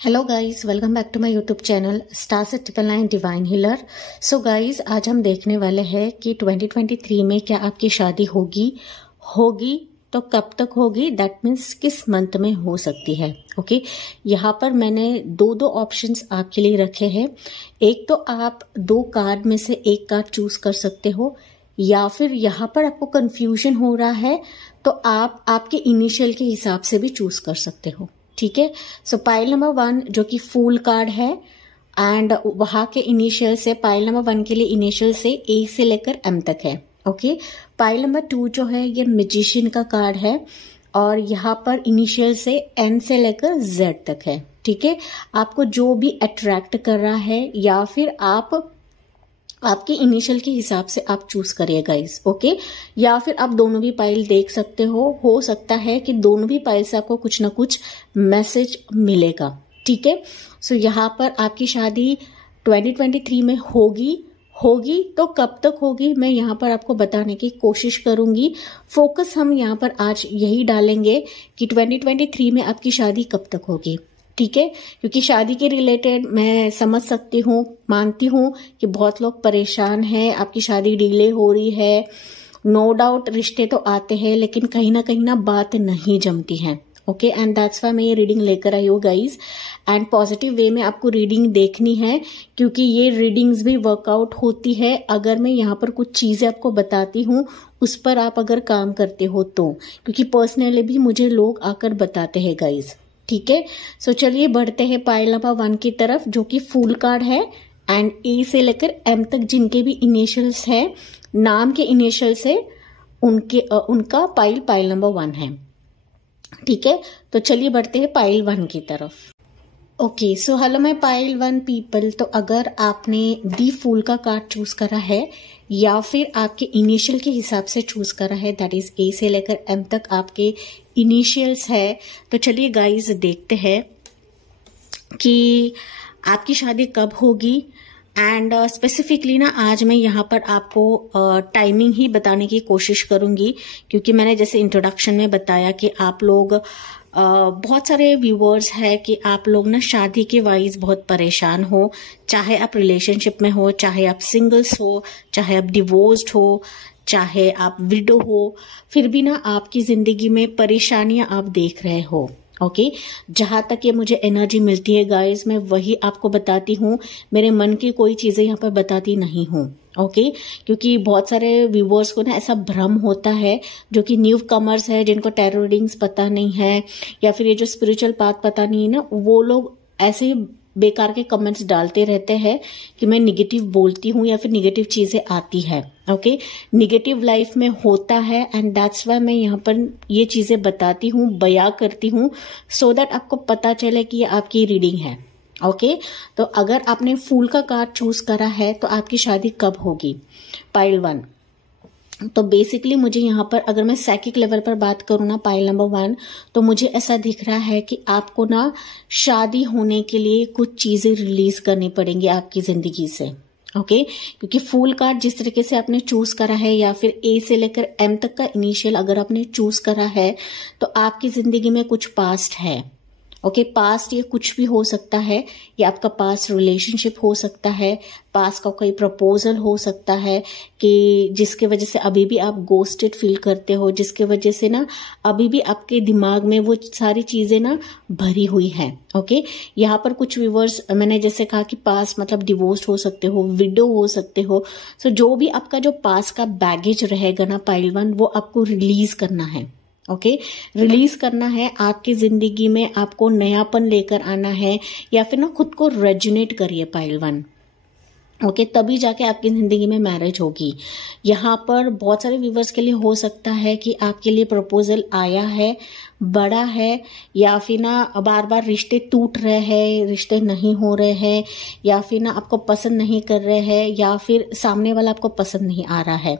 Hello guys, welcome back to my YouTube channel star से 999 divine healer. So guys, आज हम देखने वाले हैं कि 2023 में क्या आपकी शादी होगी तो कब तक होगी, दैट मीन्स किस मंथ में हो सकती है। ओके, यहाँ पर मैंने दो ऑप्शंस आपके लिए रखे हैं। एक तो आप दो कार्ड में से एक कार्ड चूज कर सकते हो, या फिर यहाँ पर आपको कंफ्यूजन हो रहा है तो आप आपके इनिशियल के हिसाब से भी चूज कर सकते हो। ठीक है, सो पाइल नंबर 1 जो कि फूल कार्ड है एंड वहां के इनिशियल से पाइल नंबर 1 के लिए इनिशियल से ए से लेकर एम तक है। ओके, पाइल नंबर 2 जो है ये मैजिशियन का कार्ड है और यहाँ पर इनिशियल से एन से लेकर जेड तक है। ठीक है, आपको जो भी अट्रैक्ट कर रहा है या फिर आपके इनिशियल के हिसाब से आप चूज करिए गाइस। ओके, या फिर आप दोनों भी पाइल देख सकते हो सकता है कि दोनों भी पाइल से आपको कुछ ना कुछ मैसेज मिलेगा। ठीक है, सो यहाँ पर आपकी शादी 2023 में होगी तो कब तक होगी मैं यहाँ पर आपको बताने की कोशिश करूंगी। फोकस हम यहाँ पर आज यही डालेंगे कि 2023 में आपकी शादी कब तक होगी। ठीक है, क्योंकि शादी के रिलेटेड मैं समझ सकती हूँ, मानती हूँ कि बहुत लोग परेशान हैं, आपकी शादी डिले हो रही है। नो डाउट रिश्ते तो आते हैं लेकिन कहीं ना बात नहीं जमती है। ओके, एंड दैट्स वाई मैं ये रीडिंग लेकर आई हूँ गाइज। एंड पॉजिटिव वे में आपको रीडिंग देखनी है क्योंकि ये रीडिंग्स भी वर्कआउट होती है अगर मैं यहाँ पर कुछ चीजें आपको बताती हूँ, उस पर आप अगर काम करते हो तो, क्योंकि पर्सनली भी मुझे लोग आकर बताते हैं गाइज। ठीक है, सो चलिए बढ़ते हैं पाइल नंबर 1 की तरफ जो कि फूल कार्ड है एंड ए से लेकर एम तक जिनके भी इनिशियल्स है, नाम के इनिशियल से उनका पाइल नंबर 1 है। ठीक है, तो चलिए बढ़ते हैं पाइल 1 की तरफ। Okay, so hello my pile 1 people. तो अगर आपने दी फूल का कार्ड चूज करा है या फिर आपके इनिशियल के हिसाब से चूज करा है, दैट इज ए से लेकर एम तक आपके इनिशियल्स है, तो चलिए गाइस देखते हैं कि आपकी शादी कब होगी। एंड स्पेसिफिकली ना आज मैं यहाँ पर आपको टाइमिंग ही बताने की कोशिश करूंगी क्योंकि मैंने जैसे इंट्रोडक्शन में बताया कि आप लोग बहुत सारे व्यूअर्स है कि आप लोग ना शादी के वाइज बहुत परेशान हो, चाहे आप रिलेशनशिप में हो, चाहे आप सिंगल्स हो, चाहे आप डिवोर्स्ड हो, चाहे आप विडो हो, फिर भी ना आपकी जिंदगी में परेशानियां आप देख रहे हो। ओके, जहां तक ये मुझे एनर्जी मिलती है गाइस मैं वही आपको बताती हूँ, मेरे मन की कोई चीजें यहाँ पर बताती नहीं हूँ। ओके, क्योंकि बहुत सारे व्यूवर्स को ना ऐसा भ्रम होता है जो कि न्यू कमर्स है, जिनको टैरो रीडिंग्स पता नहीं है या फिर ये जो स्पिरिचुअल पाथ पता नहीं है ना, वो लोग ऐसे ही बेकार के कमेंट्स डालते रहते हैं कि मैं निगेटिव बोलती हूँ या फिर निगेटिव चीजें आती है। ओके, निगेटिव लाइफ में होता है एंड दैट्स वाई मैं यहाँ पर ये चीजें बताती हूँ, बयां करती हूँ, सो दैट आपको पता चले कि ये आपकी रीडिंग है। ओके, तो अगर आपने फूल का कार्ड चूज करा है तो आपकी शादी कब होगी पाइल 1। तो बेसिकली मुझे यहाँ पर अगर मैं साइकिक लेवल पर बात करूँ ना पाइल नंबर 1, तो मुझे ऐसा दिख रहा है कि आपको ना शादी होने के लिए कुछ चीजें रिलीज करनी पड़ेंगी आपकी जिंदगी से। ओके, क्योंकि फूल कार्ड जिस तरीके से आपने चूज करा है या फिर ए से लेकर एम तक का इनिशियल अगर आपने चूज करा है तो आपकी जिंदगी में कुछ पास्ट है। ओके, पास्ट ये कुछ भी हो सकता है, ये आपका पास्ट रिलेशनशिप हो सकता है, पास्ट का कोई प्रपोजल हो सकता है कि जिसके वजह से अभी भी आप गोस्टेड फील करते हो, जिसके वजह से ना अभी भी आपके दिमाग में वो सारी चीजें ना भरी हुई है। ओके, यहाँ पर कुछ व्यूवर्स मैंने जैसे कहा कि पास्ट मतलब डिवोर्स हो सकते हो, विडो हो सकते हो। सो जो भी आपका जो पास्ट का बैगेज रहेगा ना पाइल 1, वो आपको रिलीज करना है। ओके, रिलीज करना है, आपकी जिंदगी में आपको नयापन लेकर आना है या फिर ना खुद को रेजोनेट करिए पाइल 1। ओके, तभी जाके आपकी जिंदगी में मैरिज होगी। यहाँ पर बहुत सारे व्यूवर्स के लिए हो सकता है कि आपके लिए प्रपोजल आया है, बड़ा है, या फिर ना बार बार रिश्ते टूट रहे हैं, रिश्ते नहीं हो रहे हैं, या फिर ना आपको पसंद नहीं कर रहे हैं, या फिर सामने वाला आपको पसंद नहीं आ रहा है।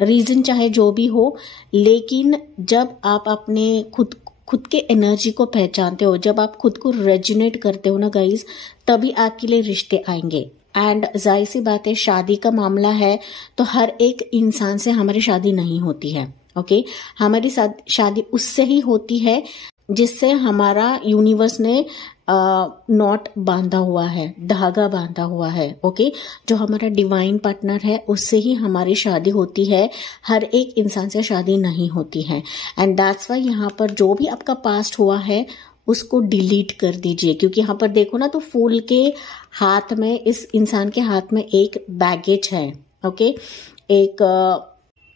रीजन चाहे जो भी हो, लेकिन जब आप अपने खुद के एनर्जी को पहचानते हो, जब आप खुद को रेजोनेट करते हो ना गाइज, तभी आपके लिए रिश्ते आएंगे। एंड जाहिर सी बात है, शादी का मामला है तो हर एक इंसान से हमारी शादी नहीं होती है। ओके, हमारी शादी उससे ही होती है जिससे हमारा यूनिवर्स ने नॉट बांधा हुआ है, धागा बांधा हुआ है। ओके, जो हमारा डिवाइन पार्टनर है उससे ही हमारी शादी होती है, हर एक इंसान से शादी नहीं होती है। एंड दैट्स वाई यहाँ पर जो भी आपका पास्ट हुआ है उसको डिलीट कर दीजिए, क्योंकि यहाँ पर देखो ना तो फूल के हाथ में, इस इंसान के हाथ में एक बैगेज है। ओके,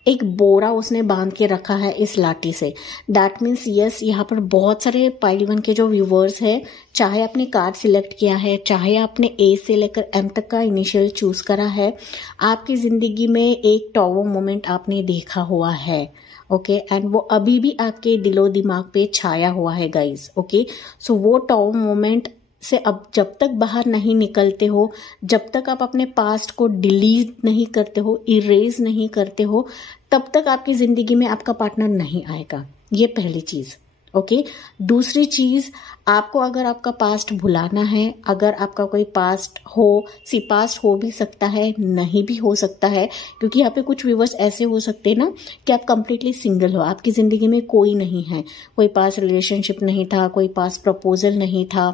एक बोरा उसने बांध के रखा है इस लाठी से। दैट मीन्स यस, यहाँ पर बहुत सारे पाइल 1 के जो व्यूवर्स हैं, चाहे आपने कार्ड सिलेक्ट किया है, चाहे आपने ए से लेकर एम तक का इनिशियल चूज करा है, आपकी जिंदगी में एक टॉवर मोमेंट आपने देखा हुआ है। ओके, एंड वो अभी भी आपके दिलो दिमाग पे छाया हुआ है गाइज। ओके, सो वो टॉवर मोमेंट से अब जब तक बाहर नहीं निकलते हो, जब तक आप अपने पास्ट को डिलीट नहीं करते हो, इरेज नहीं करते हो, तब तक आपकी जिंदगी में आपका पार्टनर नहीं आएगा। ये पहली चीज। ओके, दूसरी चीज, आपको अगर आपका पास्ट भुलाना है, अगर आपका कोई पास्ट हो भी सकता है, नहीं भी हो सकता है, क्योंकि यहाँ पे कुछ व्यूवर्स ऐसे हो सकते हैं ना कि आप कंप्लीटली सिंगल हो, आपकी जिंदगी में कोई नहीं है, कोई पास्ट रिलेशनशिप नहीं था, कोई पास्ट प्रपोजल नहीं था,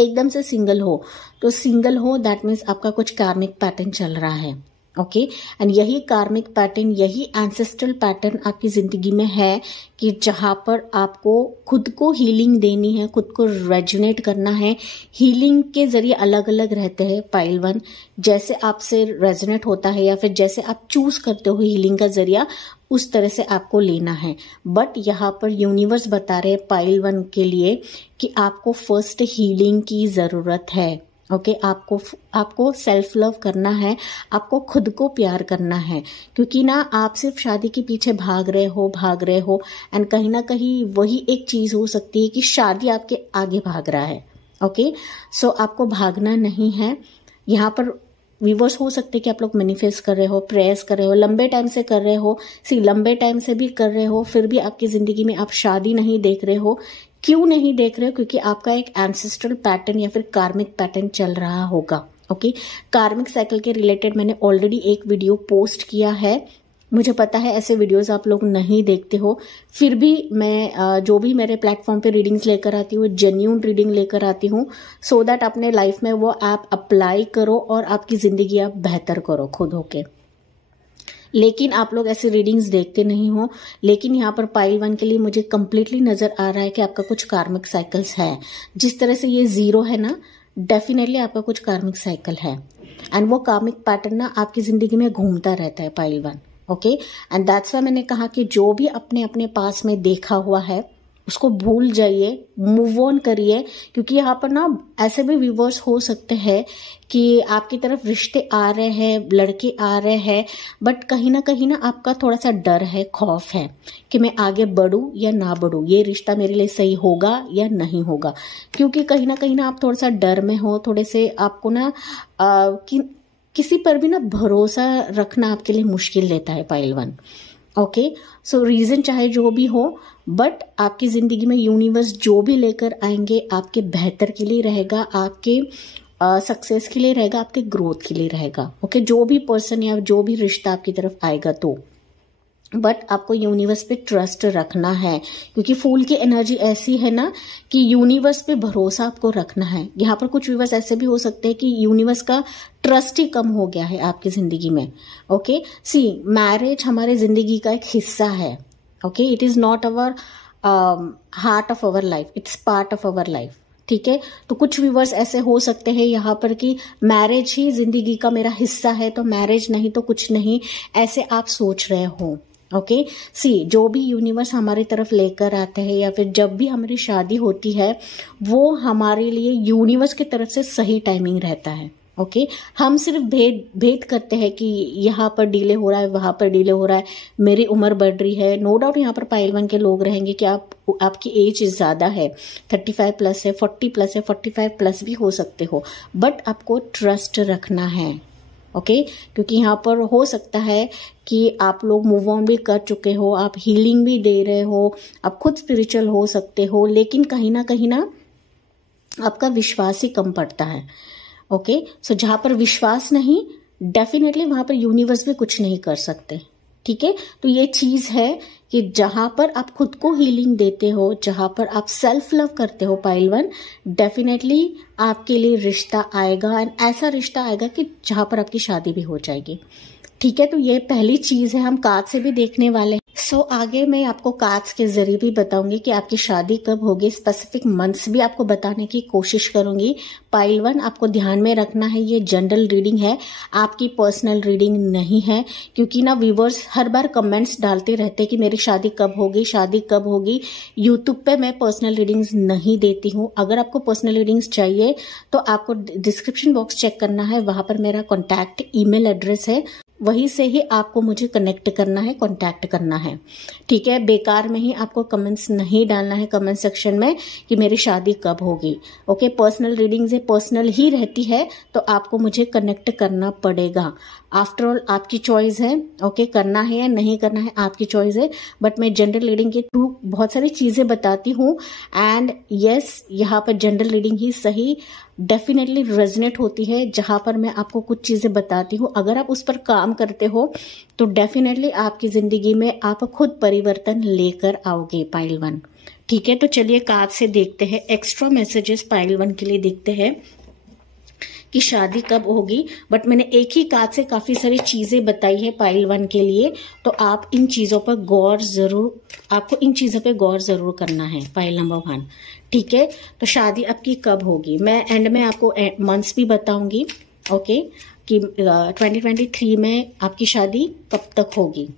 एकदम से सिंगल हो। तो सिंगल हो दैट मीन्स आपका कुछ कार्मिक पैटर्न चल रहा है। ओके, एंड यही कार्मिक पैटर्न, यही एंसेस्ट्रल पैटर्न आपकी जिंदगी में है कि जहां पर आपको खुद को हीलिंग देनी है, खुद को रेजुनेट करना है। हीलिंग के जरिए अलग अलग रहते हैं पाइल 1, जैसे आपसे रेजुनेट होता है या फिर जैसे आप चूज करते हो हीलिंग का जरिया, उस तरह से आपको लेना है। बट यहाँ पर यूनिवर्स बता रहे हैं पाइल 1 के लिए कि आपको फर्स्ट हीलिंग की जरूरत है। ओके, आपको सेल्फ लव करना है, आपको खुद को प्यार करना है, क्योंकि ना आप सिर्फ शादी के पीछे भाग रहे हो एंड कहीं ना कहीं वही एक चीज हो सकती है कि शादी आपके आगे भाग रहा है। ओके, सो आपको भागना नहीं है। यहाँ पर व्यूवर्स हो सकते हैं कि आप लोग मैनिफेस्ट कर रहे हो, प्रेयर्स कर रहे हो, लंबे टाइम से कर रहे हो, लंबे टाइम से भी कर रहे हो, फिर भी आपकी जिंदगी में आप शादी नहीं देख रहे हो। क्यों नहीं देख रहे हो? क्योंकि आपका एक एंसेस्ट्रल पैटर्न या फिर कार्मिक पैटर्न चल रहा होगा। ओके, कार्मिक साइकिल के रिलेटेड मैंने ऑलरेडी एक वीडियो पोस्ट किया है। मुझे पता है ऐसे वीडियोस आप लोग नहीं देखते हो, फिर भी मैं जो भी मेरे प्लेटफॉर्म पे रीडिंग्स लेकर आती हूँ, जेन्यून रीडिंग लेकर आती हूँ, सो दैट अपने लाइफ में वो आप अप्लाई करो और आपकी जिंदगी आप बेहतर करो खुद होके। लेकिन आप लोग ऐसे रीडिंग्स देखते नहीं हो। लेकिन यहाँ पर पाइल 1 के लिए मुझे कंप्लीटली नजर आ रहा है कि आपका कुछ कार्मिक साइकिल्स है। जिस तरह से ये 0 है ना, डेफिनेटली आपका कुछ कार्मिक साइकिल है एंड वो कार्मिक पैटर्न ना आपकी जिंदगी में घूमता रहता है pile 1। Okay, and that's Y मैंने कहा कि जो भी अपने अपने पास में देखा हुआ है उसको भूल जाइए, मूव ऑन करिए, क्योंकि यहाँ पर ना ऐसे भी व्यूवर्स हो सकते हैं कि आपकी तरफ रिश्ते आ रहे हैं, लड़के आ रहे हैं, बट कहीं ना आपका थोड़ा सा डर है, खौफ है कि मैं आगे बढ़ूं या ना बढ़ूं, ये रिश्ता मेरे लिए सही होगा या नहीं होगा, क्योंकि कहीं ना आप थोड़ा सा डर में हो, थोड़े से आपको ना किसी पर भी ना भरोसा रखना आपके लिए मुश्किल लेता है पाइल 1। ओके, सो रीजन चाहे जो भी हो, बट आपकी जिंदगी में यूनिवर्स जो भी लेकर आएंगे आपके बेहतर के लिए रहेगा, आपके सक्सेस के लिए रहेगा, आपके ग्रोथ के लिए रहेगा। ओके, जो भी पर्सन या जो भी रिश्ता आपकी तरफ आएगा तो, बट आपको यूनिवर्स पे ट्रस्ट रखना है, क्योंकि फूल की एनर्जी ऐसी है ना कि यूनिवर्स पे भरोसा आपको रखना है। यहाँ पर कुछ व्यूवर्स ऐसे भी हो सकते हैं कि यूनिवर्स का ट्रस्ट ही कम हो गया है आपकी जिंदगी में। ओके, सी मैरिज हमारे जिंदगी का एक हिस्सा है। Okay, it is not our heart of our life, it's part of our life. ठीक है, तो कुछ व्यूवर्स ऐसे हो सकते हैं यहाँ पर कि मैरिज ही जिंदगी का मेरा हिस्सा है, तो मैरिज नहीं तो कुछ नहीं, ऐसे आप सोच रहे हो। ओके, सी जो भी यूनिवर्स हमारी तरफ लेकर आते हैं या फिर जब भी हमारी शादी होती है, वो हमारे लिए यूनिवर्स की तरफ से सही टाइमिंग रहता है। ओके, हम सिर्फ भेद करते हैं कि यहाँ पर डिले हो रहा है, वहां पर डिले हो रहा है, मेरी उम्र बढ़ रही है। नो डाउट यहाँ पर पाइल 1 के लोग रहेंगे कि आपकी एज ज्यादा है, 35 प्लस है, 40 प्लस है, 45 प्लस भी हो सकते हो, बट आपको ट्रस्ट रखना है। ओके, क्योंकि यहाँ पर हो सकता है कि आप लोग मूव ऑन भी कर चुके हो, आप हीलिंग भी दे रहे हो, आप खुद स्पिरिचुअल हो सकते हो, लेकिन कहीं ना आपका विश्वास ही कम पड़ता है। ओके, सो जहां पर विश्वास नहीं, डेफिनेटली वहां पर यूनिवर्स भी कुछ नहीं कर सकते। ठीक है, तो ये चीज है कि जहां पर आप खुद को हीलिंग देते हो, जहां पर आप सेल्फ लव करते हो पाइल 1, डेफिनेटली आपके लिए रिश्ता आएगा एंड ऐसा रिश्ता आएगा कि जहां पर आपकी शादी भी हो जाएगी। ठीक है, तो ये पहली चीज है, हम कार्ड से भी देखने वाले हैं। सो आगे मैं आपको कार्ड्स के जरिए भी बताऊंगी कि आपकी शादी कब होगी, स्पेसिफिक मंथ्स भी आपको बताने की कोशिश करूंगी। पाइल 1 आपको ध्यान में रखना है, ये जनरल रीडिंग है, आपकी पर्सनल रीडिंग नहीं है, क्योंकि ना व्यूवर्स हर बार कमेंट्स डालते रहते कि मेरी शादी कब होगी, शादी कब होगी। यूट्यूब पे मैं पर्सनल रीडिंग्स नहीं देती हूँ। अगर आपको पर्सनल रीडिंग्स चाहिए तो आपको डिस्क्रिप्शन बॉक्स चेक करना है, वहां पर मेरा कॉन्टैक्ट ईमेल एड्रेस है, वहीं से ही आपको मुझे कनेक्ट करना है, कांटेक्ट करना है। ठीक है, बेकार में ही आपको कमेंट्स नहीं डालना है कमेंट सेक्शन में कि मेरी शादी कब होगी। ओके, पर्सनल रीडिंग से पर्सनल ही रहती है, तो आपको मुझे कनेक्ट करना पड़ेगा। आफ्टर ऑल आपकी चॉइस है, ओके, करना है या नहीं करना है आपकी चॉइस है, बट मैं जनरल रीडिंग के थ्रू बहुत सारी चीजें बताती हूँ एंड यस, यहाँ पर जनरल रीडिंग ही सही डेफिनेटली रेजोनेट होती है। जहां पर मैं आपको कुछ चीजें बताती हूँ, अगर आप उस पर काम करते हो तो डेफिनेटली आपकी जिंदगी में आप खुद परिवर्तन लेकर आओगे पाइल 1। ठीक है, तो चलिए कार्ड से देखते हैं, एक्स्ट्रा मैसेजेस पाइल 1 के लिए देखते हैं कि शादी कब होगी। बट मैंने एक ही कार्ड से काफी सारी चीजें बताई है पाइल 1 के लिए, तो आप इन चीजों पर आपको इन चीजों पे गौर जरूर करना है पाइल नंबर 1। ठीक है, तो शादी आपकी कब होगी, मैं एंड में आपको मंथ्स भी बताऊंगी, ओके, कि 2023 में आपकी शादी कब तक होगी।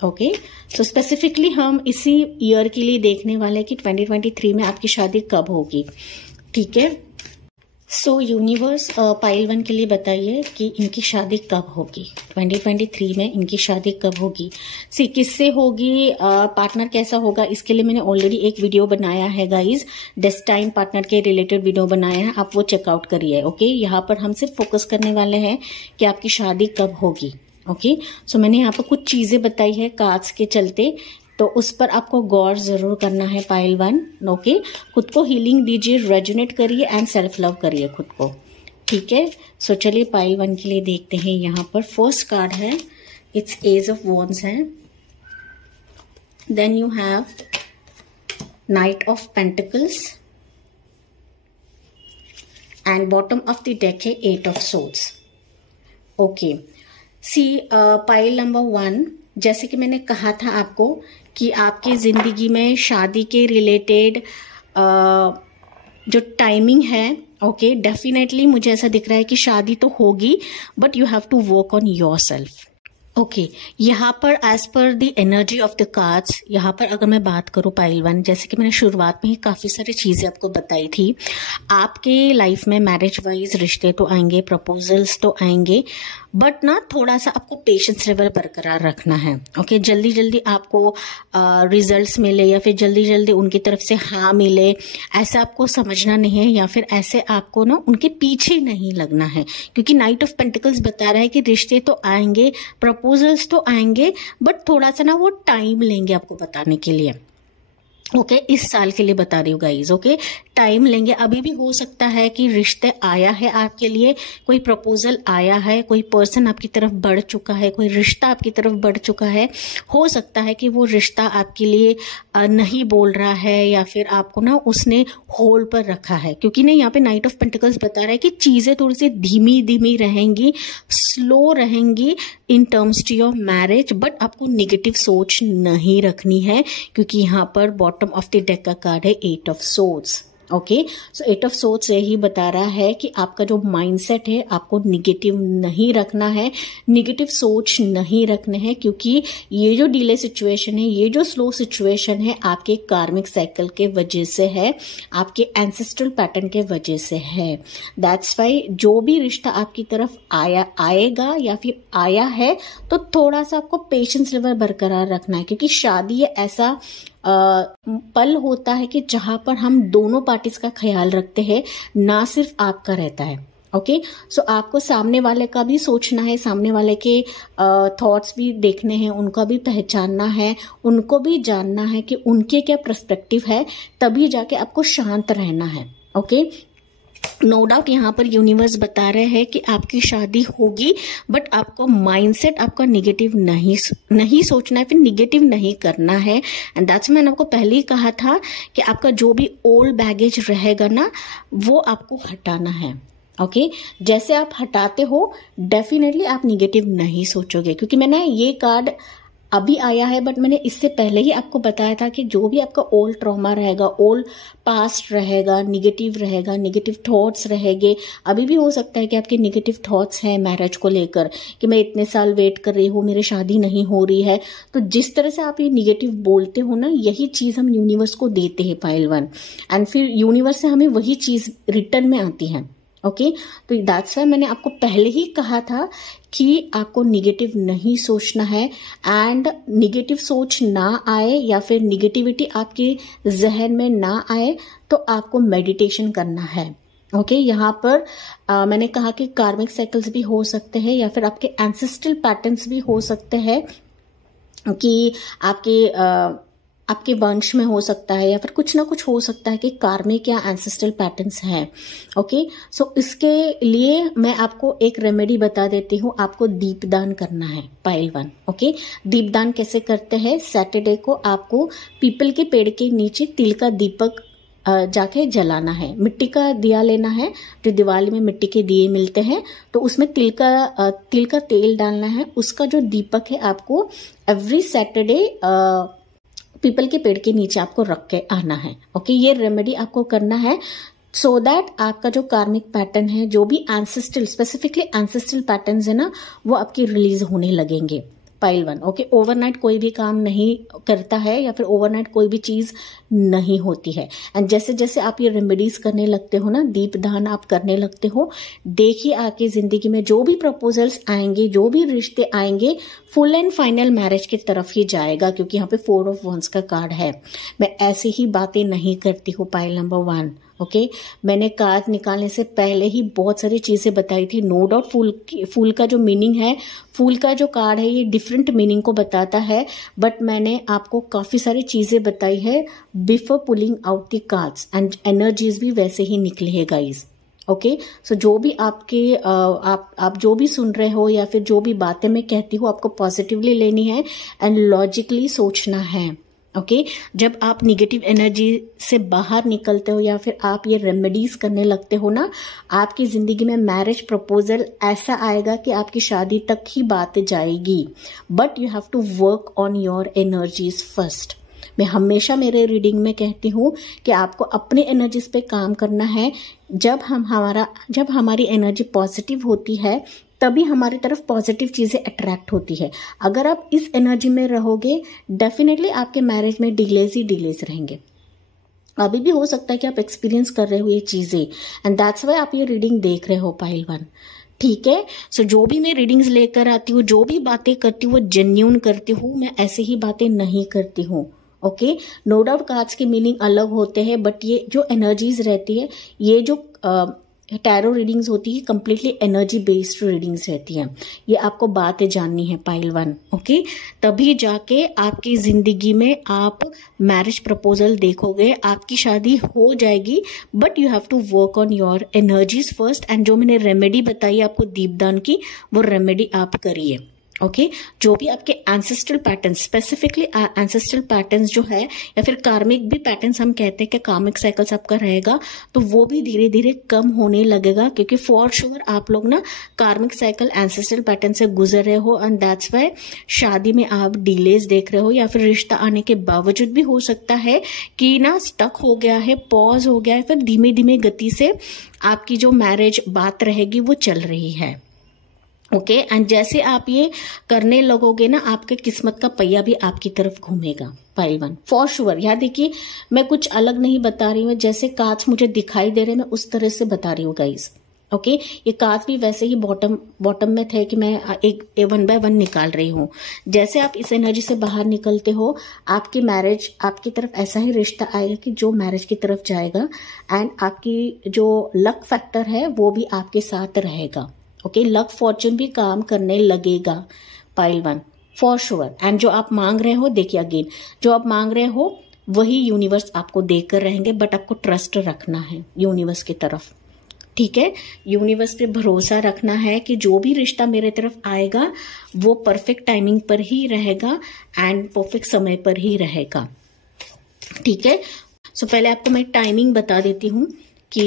ओके, तो स्पेसिफिकली हम इसी ईयर के लिए देखने वाले हैं कि 2023 में आपकी शादी कब होगी। ठीक है, सो यूनिवर्स पाइल 1 के लिए बताइए कि इनकी शादी कब होगी, 2023 में इनकी शादी कब होगी। सी किससे होगी, पार्टनर कैसा होगा, इसके लिए मैंने ऑलरेडी एक वीडियो बनाया है गाइज, डेस्टाइन पार्टनर के रिलेटेड वीडियो बनाया है, आप वो चेकआउट करिए। ओके, यहाँ पर हम सिर्फ फोकस करने वाले हैं कि आपकी शादी कब होगी। ओके, सो मैंने यहाँ पर कुछ चीजें बताई है कार्ड्स के चलते, तो उस पर आपको गौर जरूर करना है पाइल 1। ओके, खुद को हीलिंग दीजिए, रेजोनेट करिए एंड सेल्फ लव करिए खुद को। ठीक है, सो चलिए पाइल 1 के लिए देखते हैं। यहाँ पर फर्स्ट कार्ड है, इट्स एज ऑफ वॉन्ड्स है, then you have knight of pentacles and bottom of the deck है eight of swords. Okay, see pile number 1, जैसे कि मैंने कहा था आपको कि आपकी जिंदगी में शादी के रिलेटेड जो टाइमिंग है, ओके, डेफिनेटली मुझे ऐसा दिख रहा है कि शादी तो होगी, but you have to work on yourself. Okay, यहाँ पर as per the energy of the cards, यहाँ पर अगर मैं बात करूँ पाइल 1, जैसे कि मैंने शुरुआत में ही काफी सारी चीजें आपको बताई थी, आपके लाइफ में मैरिज वाइज रिश्ते तो आएंगे, प्रपोजल्स तो आएंगे, बट ना थोड़ा सा आपको पेशेंस लेवल बरकरार रखना है। ओके, जल्दी जल्दी आपको रिजल्ट्स मिले या फिर जल्दी जल्दी उनकी तरफ से हाँ मिले, ऐसा आपको समझना नहीं है, या फिर ऐसे आपको ना उनके पीछे नहीं लगना है, क्योंकि नाइट ऑफ पेंटिकल्स बता रहा है कि रिश्ते तो आएंगे, प्रपोजल्स तो आएंगे, बट थोड़ा सा ना वो टाइम लेंगे आपको बताने के लिए। ओके, इस साल के लिए बता रही हूँ गाइज। ओके, टाइम लेंगे, अभी भी हो सकता है कि रिश्ते आया है आपके लिए, कोई प्रपोजल आया है, कोई पर्सन आपकी तरफ बढ़ चुका है, कोई रिश्ता आपकी तरफ बढ़ चुका है, हो सकता है कि वो रिश्ता आपके लिए नहीं बोल रहा है, या फिर आपको ना उसने होल्ड पर रखा है, क्योंकि ना यहाँ पे नाइट ऑफ पेंटिकल्स बता रहा है कि चीजें थोड़ी सी धीमी धीमी रहेंगी, स्लो रहेंगी in terms to your marriage, but आपको निगेटिव सोच नहीं रखनी है, क्योंकि यहाँ पर बॉटम ऑफ द डेक का कार्ड है eight of swords. Okay, so eight of swords यही बता रहा है कि आपका जो माइंडसेट है आपको निगेटिव नहीं रखना है, निगेटिव सोच नहीं रखने हैं, क्योंकि ये जो डिले सिचुएशन है, ये जो स्लो सिचुएशन है, आपके कार्मिक साइकिल के वजह से है, आपके एंसेस्ट्रल पैटर्न के वजह से है। दैट्स वाई जो भी रिश्ता आपकी तरफ आएगा या फिर आया है, तो थोड़ा सा आपको पेशेंस लेवल बरकरार रखना है, क्योंकि शादी ऐसा पल होता है कि जहां पर हम दोनों पार्टीज का ख्याल रखते हैं, ना सिर्फ आपका रहता है। ओके, सो आपको सामने वाले का भी सोचना है, सामने वाले के थॉट्स भी देखने हैं, उनका भी पहचानना है, उनको भी जानना है कि उनके क्या पर्सपेक्टिव है, तभी जाके आपको शांत रहना है। ओके, नो डाउट यहाँ पर यूनिवर्स बता रहे हैं कि आपकी शादी होगी, बट आपको माइंडसेट आपका निगेटिव नहीं सोचना है, फिर निगेटिव नहीं करना है। एंड दैट्स मैंने आपको पहले ही कहा था कि आपका जो भी ओल्ड बैगेज रहेगा ना, वो आपको हटाना है। ओके जैसे आप हटाते हो डेफिनेटली आप निगेटिव नहीं सोचोगे, क्योंकि मैंने ये कार्ड अभी आया है, बट मैंने इससे पहले ही आपको बताया था कि जो भी आपका ओल्ड ट्रॉमा रहेगा, ओल्ड पास्ट रहेगा, निगेटिव थॉट्स रहेंगे। अभी भी हो सकता है कि आपके निगेटिव थॉट्स हैं मैरिज को लेकर कि मैं इतने साल वेट कर रही हूँ, मेरी शादी नहीं हो रही है। तो जिस तरह से आप ये निगेटिव बोलते हो ना, यही चीज हम यूनिवर्स को देते हैं पाइल 1, एंड फिर यूनिवर्स से हमें वही चीज रिटर्न में आती है। ओके तो दैट्स वाई मैंने आपको पहले ही कहा था कि आपको निगेटिव नहीं सोचना है, एंड निगेटिव सोच ना आए या फिर निगेटिविटी आपके जहन में ना आए तो आपको मेडिटेशन करना है। ओके यहाँ पर मैंने कहा कि कार्मिक साइकिल्स भी हो सकते हैं या फिर आपके एंसेस्ट्रल पैटर्न्स भी हो सकते हैं कि आपके वंश में हो सकता है या फिर कुछ ना कुछ हो सकता है कि कार्मिक या एंसेस्ट्रल पैटर्न्स हैं। ओके सो इसके लिए मैं आपको एक रेमेडी बता देती हूँ। आपको दीपदान करना है पाइल 1। ओके दीपदान कैसे करते हैं? सैटरडे को आपको पीपल के पेड़ के नीचे तिल का दीपक जाके जलाना है। मिट्टी का दिया लेना है, जो दिवाली में मिट्टी के दिए मिलते हैं, तो उसमें तिल का तेल डालना है। उसका जो दीपक है आपको एवरी सैटरडे पीपल के पेड़ के नीचे आपको रख के आना है। ओके ये रेमेडी आपको करना है सो दैट आपका जो कार्मिक पैटर्न है, जो भी एंसेस्ट्रल स्पेसिफिकली एंसेस्ट्रल पैटर्न्स है ना, वो आपके रिलीज होने लगेंगे पाइल 1। ओके ओवरनाइट कोई भी काम नहीं करता है या फिर ओवरनाइट कोई भी चीज नहीं होती है। एंड जैसे जैसे आप ये रेमेडीज करने लगते हो ना, दीपदान आप करने लगते हो, देखिए आपकी जिंदगी में जो भी प्रपोजल्स आएंगे, जो भी रिश्ते आएंगे, फुल एंड फाइनल मैरिज की तरफ ही जाएगा, क्योंकि यहाँ पे 4 ऑफ वंस का कार्ड है। मैं ऐसी ही बातें नहीं करती हूँ पाइल नंबर 1। ओके मैंने कार्ड निकालने से पहले ही बहुत सारी चीजें बताई थी। नो डाउट फूल का जो मीनिंग है, फूल का जो कार्ड है, ये डिफरेंट मीनिंग को बताता है, बट मैंने आपको काफी सारी चीजें बताई है before pulling out the cards, and energies भी वैसे ही निकले हैं गाइज। ओके सो जो भी आपके आप जो भी सुन रहे हो या फिर जो भी बातें मैं कहती हूँ, आपको पॉजिटिवली लेनी है एंड लॉजिकली सोचना है। ओके जब आप निगेटिव एनर्जी से बाहर निकलते हो या फिर आप ये रेमेडीज करने लगते हो ना, आपकी जिंदगी में मैरिज प्रपोजल ऐसा आएगा कि आपकी शादी तक ही बात जाएगी, but you have to work on your energies first. मैं हमेशा मेरे रीडिंग में कहती हूँ कि आपको अपने एनर्जीज पे काम करना है। जब हमारी एनर्जी पॉजिटिव होती है, तभी हमारी तरफ पॉजिटिव चीजें अट्रैक्ट होती है। अगर आप इस एनर्जी में रहोगे, डेफिनेटली आपके मैरिज में डिलेज ही डिलेज रहेंगे। अभी भी हो सकता है कि आप एक्सपीरियंस कर रहे हो ये चीजें, एंड दैट्स वाई आप ये रीडिंग देख रहे हो पाइल 1। ठीक है सो जो भी मैं रीडिंग्स लेकर आती हूँ, जो भी बातें करती हूँ, वो जेन्यून करती हूँ, मैं ऐसे ही बातें नहीं करती हूँ। ओके नो डाउट कार्ड्स के मीनिंग अलग होते हैं, बट ये जो एनर्जीज रहती है, ये जो टैरो रीडिंग्स होती है, कंप्लीटली एनर्जी बेस्ड रीडिंग्स रहती हैं। ये आपको बातें जाननी है पाइल 1। ओके तभी जाके आपकी जिंदगी में आप मैरिज प्रपोजल देखोगे, आपकी शादी हो जाएगी, but you have to work on your energies first. And जो मैंने रेमेडी बताई आपको दीपदान की, वो रेमेडी आप करिए। ओके जो भी आपके ancestral patterns, specifically ancestral patterns जो है, या फिर कार्मिक भी पैटर्न्स हम कहते हैं कि कार्मिक साइकिल्स आपका रहेगा, तो वो भी धीरे धीरे कम होने लगेगा, क्योंकि फॉर श्योर आप लोग ना कार्मिक साइकिल एंसेस्ट्रल पैटर्न से गुजर रहे हो, एंड दैट्स वाई शादी में आप डिलेज देख रहे हो, या फिर रिश्ता आने के बावजूद भी हो सकता है कि ना स्टक हो गया है, पॉज हो गया है, फिर धीमे धीमे गति से आपकी जो मैरिज बात रहेगी वो चल रही है। ओके एंड जैसे आप ये करने लगोगे ना, आपके किस्मत का पहिया भी आपकी तरफ घूमेगा पाइल 1 फॉर श्योर। यहाँ देखिए मैं कुछ अलग नहीं बता रही हूँ, जैसे कार्ड्स मुझे दिखाई दे रहे हैं मैं उस तरह से बता रही हूँ गाइज। ओके ये कार्ड्स भी वैसे ही बॉटम में थे कि मैं एक 1 बाय 1 निकाल रही हूँ। जैसे आप इस एनर्जी से बाहर निकलते हो, आपकी मैरिज आपकी तरफ ऐसा ही रिश्ता आएगा कि जो मैरिज की तरफ जाएगा, एंड आपकी जो लक फैक्टर है वो भी आपके साथ रहेगा। ओके लक फॉर्चून भी काम करने लगेगा पाइल 1 फॉर श्योर। एंड जो आप मांग रहे हो, देखिए अगेन जो आप मांग रहे हो वही यूनिवर्स आपको देकर रहेंगे, बट आपको ट्रस्ट रखना है यूनिवर्स की तरफ। ठीक है, यूनिवर्स पे भरोसा रखना है कि जो भी रिश्ता मेरे तरफ आएगा वो परफेक्ट टाइमिंग पर ही रहेगा एंड परफेक्ट समय पर ही रहेगा। ठीक है, सो पहले आपको मैं टाइमिंग बता देती हूँ कि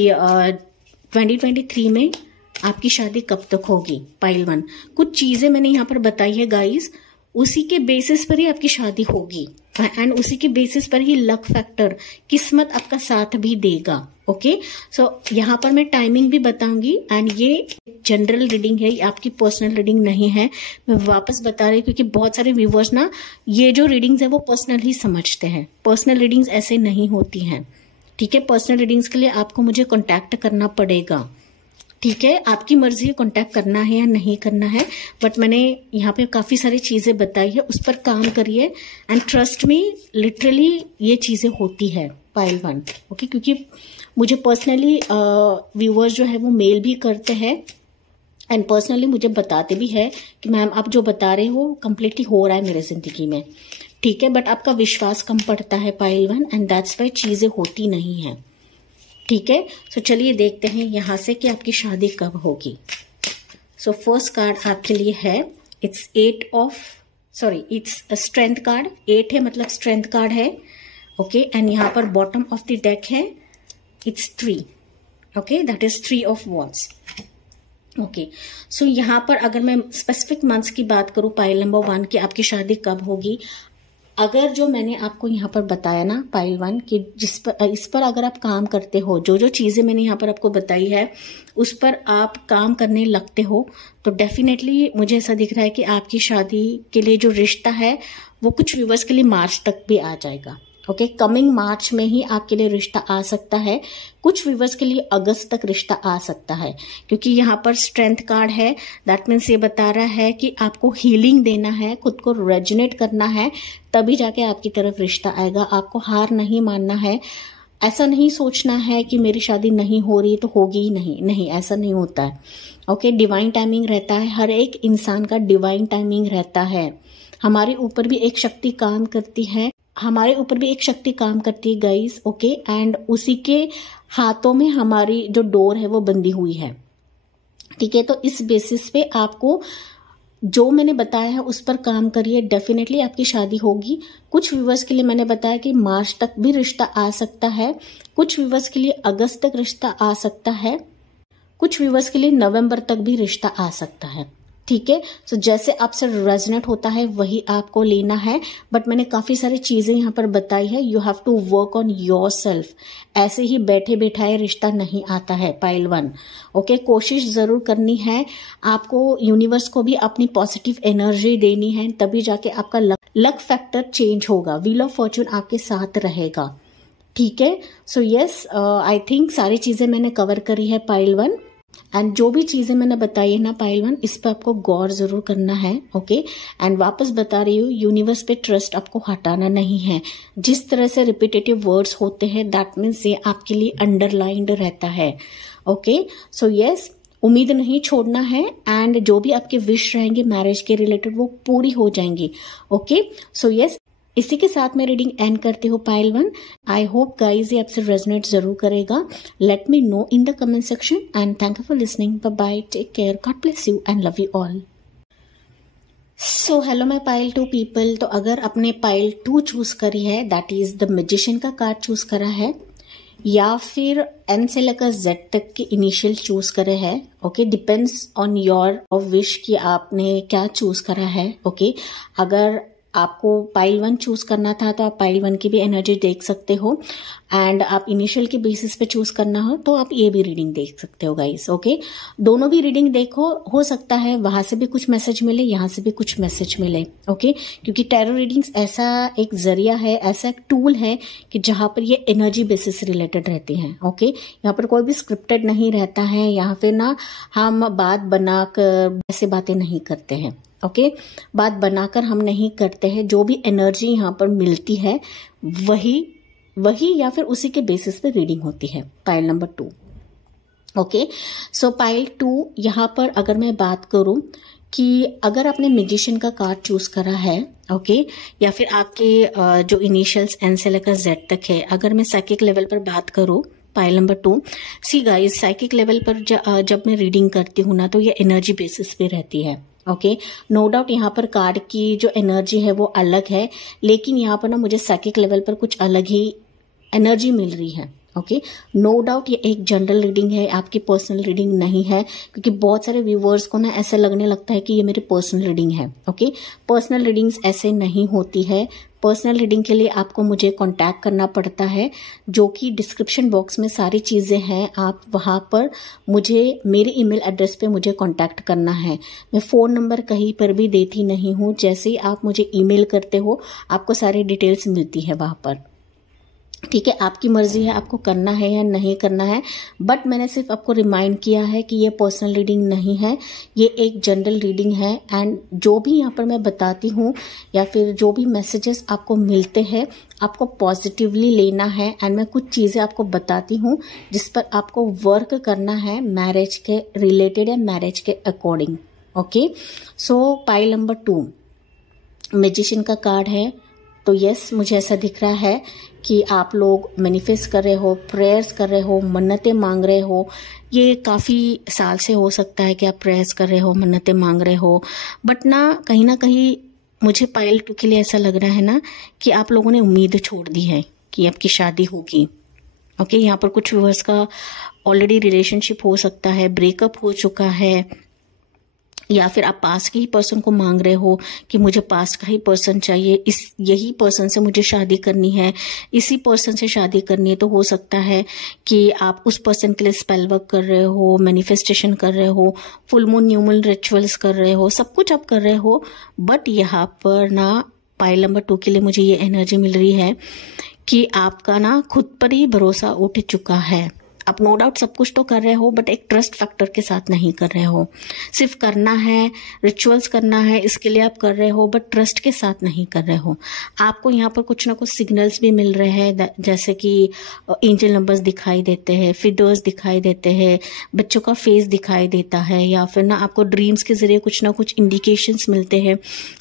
2023 में आपकी शादी कब तक होगी। पाइल 1, कुछ चीजें मैंने यहाँ पर बताई है गाइस, उसी के बेसिस पर ही आपकी शादी होगी एंड उसी के बेसिस पर ही लक फैक्टर, किस्मत आपका साथ भी देगा। ओके, सो यहाँ पर मैं टाइमिंग भी बताऊंगी एंड ये जनरल रीडिंग है, ये आपकी पर्सनल रीडिंग नहीं है। मैं वापस बता रही हूँ क्योंकि बहुत सारे व्यूवर्स ना ये जो रीडिंग्स है वो पर्सनल ही समझते हैं। पर्सनल रीडिंग्स ऐसे नहीं होती हैं। ठीक है, पर्सनल रीडिंग्स के लिए आपको मुझे कॉन्टैक्ट करना पड़ेगा। ठीक है, आपकी मर्जी है कॉन्टैक्ट करना है या नहीं करना है, बट मैंने यहाँ पे काफी सारी चीजें बताई है, उस पर काम करिए एंड ट्रस्ट मी, लिटरली ये चीजें होती है पाइल 1। ओके, क्योंकि मुझे पर्सनली व्यूअर्स जो है वो मेल भी करते हैं एंड पर्सनली मुझे बताते भी है कि मैम आप जो बता रहे हो कंप्लीटली हो रहा है मेरे जिंदगी में। ठीक है, बट आपका विश्वास कम पड़ता है पाइल 1 एंड दैट्स वाई चीजें होती नहीं है। ठीक है, सो चलिए देखते हैं यहां से कि आपकी शादी कब होगी। सो फर्स्ट कार्ड आपके लिए है, इट्स इट्स स्ट्रेंथ कार्ड। 8 है मतलब स्ट्रेंथ कार्ड है। ओके, एंड यहाँ पर बॉटम ऑफ द डेक है, it's 3। Okay, that is 3 of wands. Okay, so यहाँ पर अगर मैं स्पेसिफिक मंथ्स की बात करूं पाइल नंबर 1 की आपकी शादी कब होगी, अगर जो मैंने आपको यहाँ पर बताया ना पाइल 1 कि इस पर अगर आप काम करते हो, जो जो चीजें मैंने यहाँ पर आपको बताई है उस पर आप काम करने लगते हो, तो डेफिनेटली मुझे ऐसा दिख रहा है कि आपकी शादी के लिए जो रिश्ता है वो कुछ व्यूअर्स के लिए मार्च तक भी आ जाएगा। ओके, कमिंग मार्च में ही आपके लिए रिश्ता आ सकता है, कुछ व्यूअर्स के लिए अगस्त तक रिश्ता आ सकता है, क्योंकि यहाँ पर स्ट्रेंथ कार्ड है। दैट मीन्स ये बता रहा है कि आपको हीलिंग देना है, खुद को रेजोनेट करना है, तभी जाके आपकी तरफ रिश्ता आएगा। आपको हार नहीं मानना है, ऐसा नहीं सोचना है कि मेरी शादी नहीं हो रही तो होगी ही नहीं, नहीं ऐसा नहीं होता है। ओके, डिवाइन टाइमिंग रहता है, हर एक इंसान का डिवाइन टाइमिंग रहता है। हमारे ऊपर भी एक शक्ति काम करती है, हमारे ऊपर भी एक शक्ति काम करती है गाइस। ओके, एंड उसी के हाथों में हमारी जो डोर है वो बंधी हुई है। ठीक है, तो इस बेसिस पे आपको जो मैंने बताया है उस पर काम करिए, डेफिनेटली आपकी शादी होगी। कुछ व्यूवर्स के लिए मैंने बताया कि मार्च तक भी रिश्ता आ सकता है, कुछ व्यूवर्स के लिए अगस्त तक रिश्ता आ सकता है, कुछ व्यूवर्स के लिए नवंबर तक भी रिश्ता आ सकता है। ठीक है, सो जैसे आपसे रेजोनेट होता है वही आपको लेना है, बट मैंने काफी सारी चीजें यहाँ पर बताई है। You have to work on yourself. ऐसे ही बैठे बैठाए रिश्ता नहीं आता है पाइल 1। ओके, कोशिश जरूर करनी है, आपको यूनिवर्स को भी अपनी पॉजिटिव एनर्जी देनी है, तभी जाके आपका लक फैक्टर चेंज होगा, व्हील ऑफ फॉर्चून आपके साथ रहेगा। ठीक है, सो यस, आई थिंक सारी चीजें मैंने कवर करी है पाइल 1 एंड जो भी चीजें मैंने बताई है ना पाइल 1, इस पर आपको गौर जरूर करना है। ओके, एंड वापस बता रही हूँ, यूनिवर्स पे ट्रस्ट आपको हटाना नहीं है। जिस तरह से रिपीटेटिव वर्ड्स होते हैं दैट मीन्स ये आपके लिए अंडरलाइंड रहता है। ओके, सो यस, उम्मीद नहीं छोड़ना है एंड जो भी आपके विश रहेंगे मैरिज के रिलेटेड वो पूरी हो जाएंगी। ओके, सो यस, इसी के साथ मैं रीडिंग एंड करती हूँ पाइल 1। आई होप गाइज ये आपसे रेजोनेट जरूर करेगा। Let me know in the comment section and thank you for listening. Bye bye, take care, God bless you and love you all. So hello my pile 2 people, तो अगर आपने pile 2 choose करी है, that is the magician का card choose करा है, या फिर एन से लेकर जेड तक के इनिशियल चूज करे हैं। Okay, depends on your wish कि आपने क्या चूज करा है। ओके, अगर आपको पाइल 1 चूज करना था तो आप पाइल 1 की भी एनर्जी देख सकते हो, एंड आप इनिशियल के बेसिस पे चूज करना हो तो आप ये भी रीडिंग देख सकते हो गाइस। ओके, दोनों भी रीडिंग देखो, हो सकता है वहां से भी कुछ मैसेज मिले, यहाँ से भी कुछ मैसेज मिले। ओके, क्योंकि टैरो रीडिंग्स ऐसा एक जरिया है, ऐसा एक टूल है कि जहां पर ये एनर्जी बेसिस से रिलेटेड रहती हैं। ओके, यहाँ पर कोई भी स्क्रिप्टेड नहीं रहता है, यहाँ पे ना हम बात बनाकर ऐसे बातें नहीं करते हैं। ओके, बात बनाकर हम नहीं करते हैं, जो भी एनर्जी यहाँ पर मिलती है वही या फिर उसी के बेसिस पे रीडिंग होती है। Pile number 2। ओके, सो पाइल 2 यहाँ पर अगर मैं बात करूं कि अगर आपने मैजिशियन का कार्ड चूज करा है, ओके, या फिर आपके जो इनिशियल्स एन से लेकर जेड तक है, अगर मैं साइकिक लेवल पर बात करूं pile number 2। See guys, psychic level पर जब मैं रीडिंग करती हूँ ना, तो ये एनर्जी बेसिस पे रहती है। ओके, नो डाउट यहाँ पर कार्ड की जो एनर्जी है वो अलग है, लेकिन यहाँ पर ना मुझे साइकिक लेवल पर कुछ अलग ही एनर्जी मिल रही है। ओके, नो डाउट ये एक जनरल रीडिंग है, आपकी पर्सनल रीडिंग नहीं है, क्योंकि बहुत सारे व्यूवर्स को ना ऐसा लगने लगता है कि ये मेरी पर्सनल रीडिंग है। ओके, पर्सनल रीडिंग्स ऐसे नहीं होती है। पर्सनल रीडिंग के लिए आपको मुझे कांटेक्ट करना पड़ता है, जो कि डिस्क्रिप्शन बॉक्स में सारी चीज़ें हैं। आप वहाँ पर मुझे मेरे ईमेल एड्रेस पे मुझे कांटेक्ट करना है। मैं फ़ोन नंबर कहीं पर भी देती नहीं हूँ। जैसे ही आप मुझे ईमेल करते हो, आपको सारी डिटेल्स मिलती है वहाँ पर। ठीक है, आपकी मर्जी है आपको करना है या नहीं करना है, बट मैंने सिर्फ आपको रिमाइंड किया है कि ये पर्सनल रीडिंग नहीं है, ये एक जनरल रीडिंग है। एंड जो भी यहाँ पर मैं बताती हूँ या फिर जो भी मैसेजेस आपको मिलते हैं, आपको पॉजिटिवली लेना है। एंड मैं कुछ चीज़ें आपको बताती हूँ जिस पर आपको वर्क करना है, मैरिज के रिलेटेड या मैरिज के अकॉर्डिंग। ओके, सो पाइल नंबर 2 मैजिशियन का कार्ड है। तो यस, मुझे ऐसा दिख रहा है कि आप लोग मैनिफेस्ट कर रहे हो, प्रेयर्स कर रहे हो, मन्नतें मांग रहे हो। ये काफ़ी साल से हो सकता है कि आप प्रेयर्स कर रहे हो, मन्नतें मांग रहे हो, बट ना कहीं मुझे पाइल 2 के लिए ऐसा लग रहा है ना कि आप लोगों ने उम्मीद छोड़ दी है कि आपकी शादी होगी। ओके, यहाँ पर कुछ व्यूअर्स का ऑलरेडी रिलेशनशिप हो सकता है, ब्रेकअप हो चुका है, या फिर आप पास के ही पर्सन को मांग रहे हो कि मुझे पास का ही पर्सन चाहिए, यही पर्सन से मुझे शादी करनी है, इसी पर्सन से शादी करनी है। तो हो सकता है कि आप उस पर्सन के लिए स्पेल वर्क कर रहे हो, मैनिफेस्टेशन कर रहे हो, full moon new moon rituals कर रहे हो, सब कुछ आप कर रहे हो। बट यहाँ पर ना पाइल नंबर 2 के लिए मुझे ये एनर्जी मिल रही है कि आपका ना खुद पर ही भरोसा उठ चुका है। आप नो डाउट सब कुछ तो कर रहे हो, बट एक ट्रस्ट फैक्टर के साथ नहीं कर रहे हो। सिर्फ करना है, रिचुअल्स करना है, इसके लिए आप कर रहे हो, बट ट्रस्ट के साथ नहीं कर रहे हो। आपको यहाँ पर कुछ ना कुछ सिग्नल्स भी मिल रहे हैं, जैसे कि एंजल नंबर्स दिखाई देते हैं, फिडर्स दिखाई देते हैं, बच्चों का फेस दिखाई देता है, या फिर ना आपको ड्रीम्स के जरिए कुछ ना कुछ इंडिकेशंस मिलते हैं,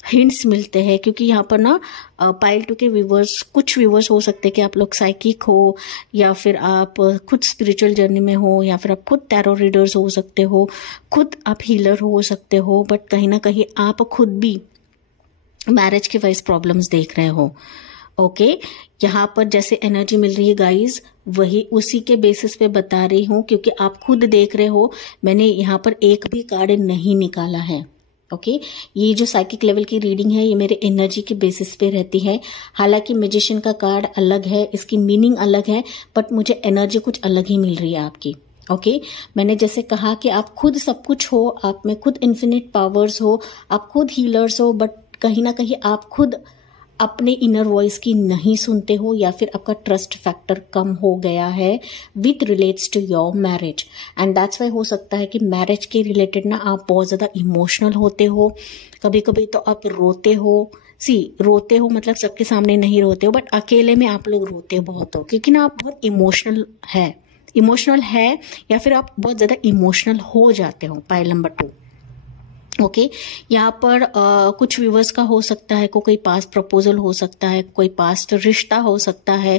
हिंट्स मिलते हैं। क्योंकि यहाँ पर ना पाइल 2 के व्यूवर्स, कुछ व्यूवर्स हो सकते हैं कि आप लोग साइकिक हो, या फिर आप खुद स्पिरिचुअल जर्नी में हो, या फिर आप खुद टैरो रीडर्स हो सकते हो, खुद आप हीलर हो सकते हो, बट कहीं ना कहीं आप खुद भी मैरिज के वाइज प्रॉब्लम्स देख रहे हो। ओके, यहाँ पर जैसे एनर्जी मिल रही है गाइज, वही उसी के बेसिस पे बता रही हूँ, क्योंकि आप खुद देख रहे हो। मैंने यहाँ पर एक भी कार्ड नहीं निकाला है। ओके, ये जो साइकिक लेवल की रीडिंग है, ये मेरे एनर्जी के बेसिस पे रहती है। हालांकि मैजिशियन का कार्ड अलग है, इसकी मीनिंग अलग है, बट मुझे एनर्जी कुछ अलग ही मिल रही है आपकी। ओके, मैंने जैसे कहा कि आप खुद सब कुछ हो, आप में खुद इन्फिनिट पावर्स हो, आप खुद हीलर्स हो, बट कहीं ना कहीं आप खुद अपने इनर वॉइस की नहीं सुनते हो, या फिर आपका ट्रस्ट फैक्टर कम हो गया है with relates to your marriage. And that's why हो सकता है कि मैरिज के रिलेटेड ना आप बहुत ज़्यादा इमोशनल होते हो, कभी कभी तो आप रोते हो। रोते हो मतलब सबके सामने नहीं रोते हो, बट अकेले में आप लोग रोते बहुत हो, क्योंकि ना आप बहुत इमोशनल है, या फिर आप बहुत ज़्यादा इमोशनल हो जाते हो। Pile number 2। ओके, यहाँ पर कुछ व्यूवर्स का हो सकता है कोई पास्ट प्रपोजल हो सकता है, कोई पास्ट रिश्ता हो सकता है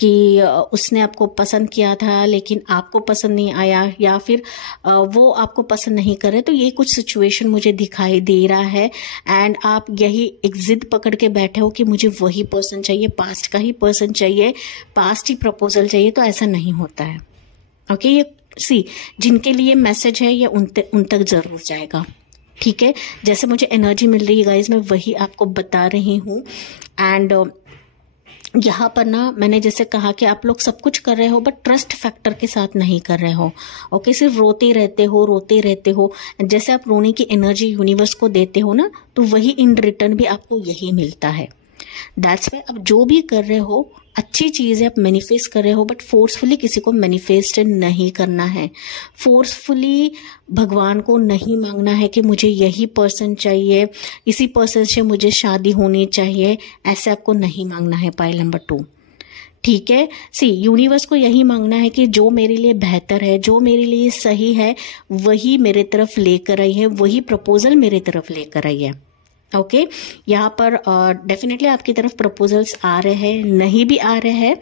कि उसने आपको पसंद किया था लेकिन आपको पसंद नहीं आया, या फिर वो आपको पसंद नहीं करे। तो ये कुछ सिचुएशन मुझे दिखाई दे रहा है, एंड आप यही एक जिद पकड़ के बैठे हो कि मुझे वही पर्सन चाहिए, पास्ट का ही पर्सन चाहिए, पास्ट ही प्रपोजल चाहिए। तो ऐसा नहीं होता है। ओके, ये जिनके लिए मैसेज है ये उन तक जरूर जाएगा। ठीक है, जैसे मुझे एनर्जी मिल रही है गाइज, मैं वही आपको बता रही हूँ। एंड यहाँ पर ना मैंने जैसे कहा कि आप लोग सब कुछ कर रहे हो, बट ट्रस्ट फैक्टर के साथ नहीं कर रहे हो। ओके, सिर्फ रोते रहते हो। जैसे आप रोने की एनर्जी यूनिवर्स को देते हो ना, तो वही इन रिटर्न भी आपको यही मिलता है। दैट्स वाई आप जो भी कर रहे हो अच्छी चीज़ है, आप मैनिफेस्ट कर रहे हो, बट फोर्सफुली किसी को मैनिफेस्ट नहीं करना है। फोर्सफुली भगवान को नहीं मांगना है कि मुझे यही पर्सन चाहिए, इसी पर्सन से मुझे शादी होनी चाहिए, ऐसे आपको नहीं मांगना है। Pile number 2। ठीक है, यूनिवर्स को यही मांगना है कि जो मेरे लिए बेहतर है, जो मेरे लिए सही है, वही मेरे तरफ लेकर आई है, वही प्रपोजल मेरे तरफ लेकर आई है। ओके, यहाँ पर डेफिनेटली आपकी तरफ प्रपोजल्स आ रहे हैं, नहीं भी आ रहे हैं,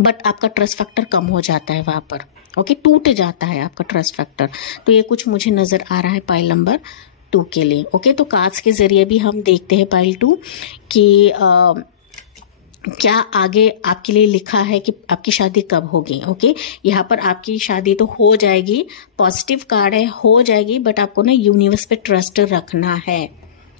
बट आपका ट्रस्ट फैक्टर कम हो जाता है वहां पर। ओके, टूट जाता है आपका ट्रस्ट फैक्टर। तो ये कुछ मुझे नजर आ रहा है पाइल नंबर 2 के लिए। ओके, तो कार्ड्स के जरिए भी हम देखते हैं पाइल 2 कि क्या आगे आपके लिए लिखा है कि आपकी शादी कब होगी। ओके, यहाँ पर आपकी शादी तो हो जाएगी, पॉजिटिव कार्ड है, हो जाएगी, बट आपको ना यूनिवर्स पे ट्रस्ट रखना है।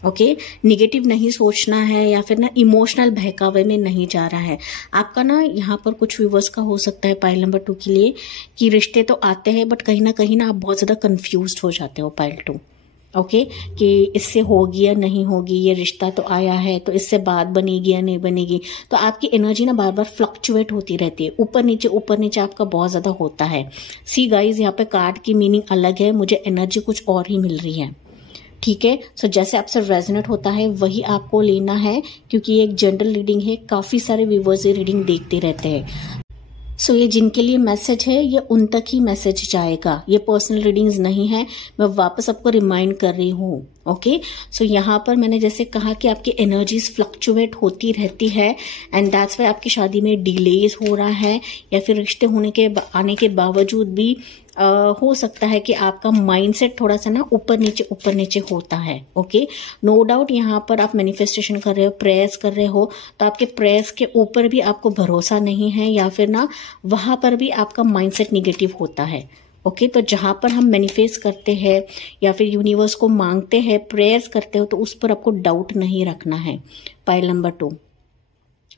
ओके, निगेटिव नहीं सोचना है या फिर ना इमोशनल बहकावे में नहीं जा रहा है आपका ना। यहाँ पर कुछ व्यूवर्स का हो सकता है पाइल नंबर 2 के लिए कि रिश्ते तो आते हैं बट कहीं ना आप बहुत ज्यादा कंफ्यूज हो जाते हो पाइल 2। ओके, कि इससे होगी या नहीं होगी, ये रिश्ता तो आया है तो इससे बात बनेगी या नहीं बनेगी। तो आपकी एनर्जी ना बार बार फ्लक्चुएट होती रहती है, ऊपर नीचे आपका बहुत ज्यादा होता है। सी गाइज, यहाँ पे कार्ड की मीनिंग अलग है, मुझे एनर्जी कुछ और ही मिल रही है। ठीक है, सो जैसे आपसे रेजोनेट होता है वही आपको लेना है, क्योंकि ये एक जनरल रीडिंग है, काफी सारे व्यूवर्स ये रीडिंग देखते रहते हैं। सो ये जिनके लिए मैसेज है ये उन तक ही मैसेज जाएगा, ये पर्सनल रीडिंग्स नहीं है, मैं वापस आपको रिमाइंड कर रही हूँ। ओके, सो यहाँ पर मैंने जैसे कहा कि आपकी एनर्जीज फ्लक्चुएट होती रहती है एंड दैट्स वाई आपकी शादी में डिलेज हो रहा है, या फिर रिश्ते आने के बावजूद भी हो सकता है कि आपका माइंडसेट थोड़ा सा ना ऊपर नीचे होता है। ओके, नो डाउट यहाँ पर आप मैनिफेस्टेशन कर रहे हो, प्रेयर्स कर रहे हो, तो आपके प्रेयर्स के ऊपर भी आपको भरोसा नहीं है, या फिर ना वहां पर भी आपका माइंडसेट निगेटिव होता है। ओके, तो जहां पर हम मैनिफेस्ट करते हैं या फिर यूनिवर्स को मांगते हैं, प्रेयर्स करते हो, तो उस पर आपको डाउट नहीं रखना है। पाइल नंबर 2,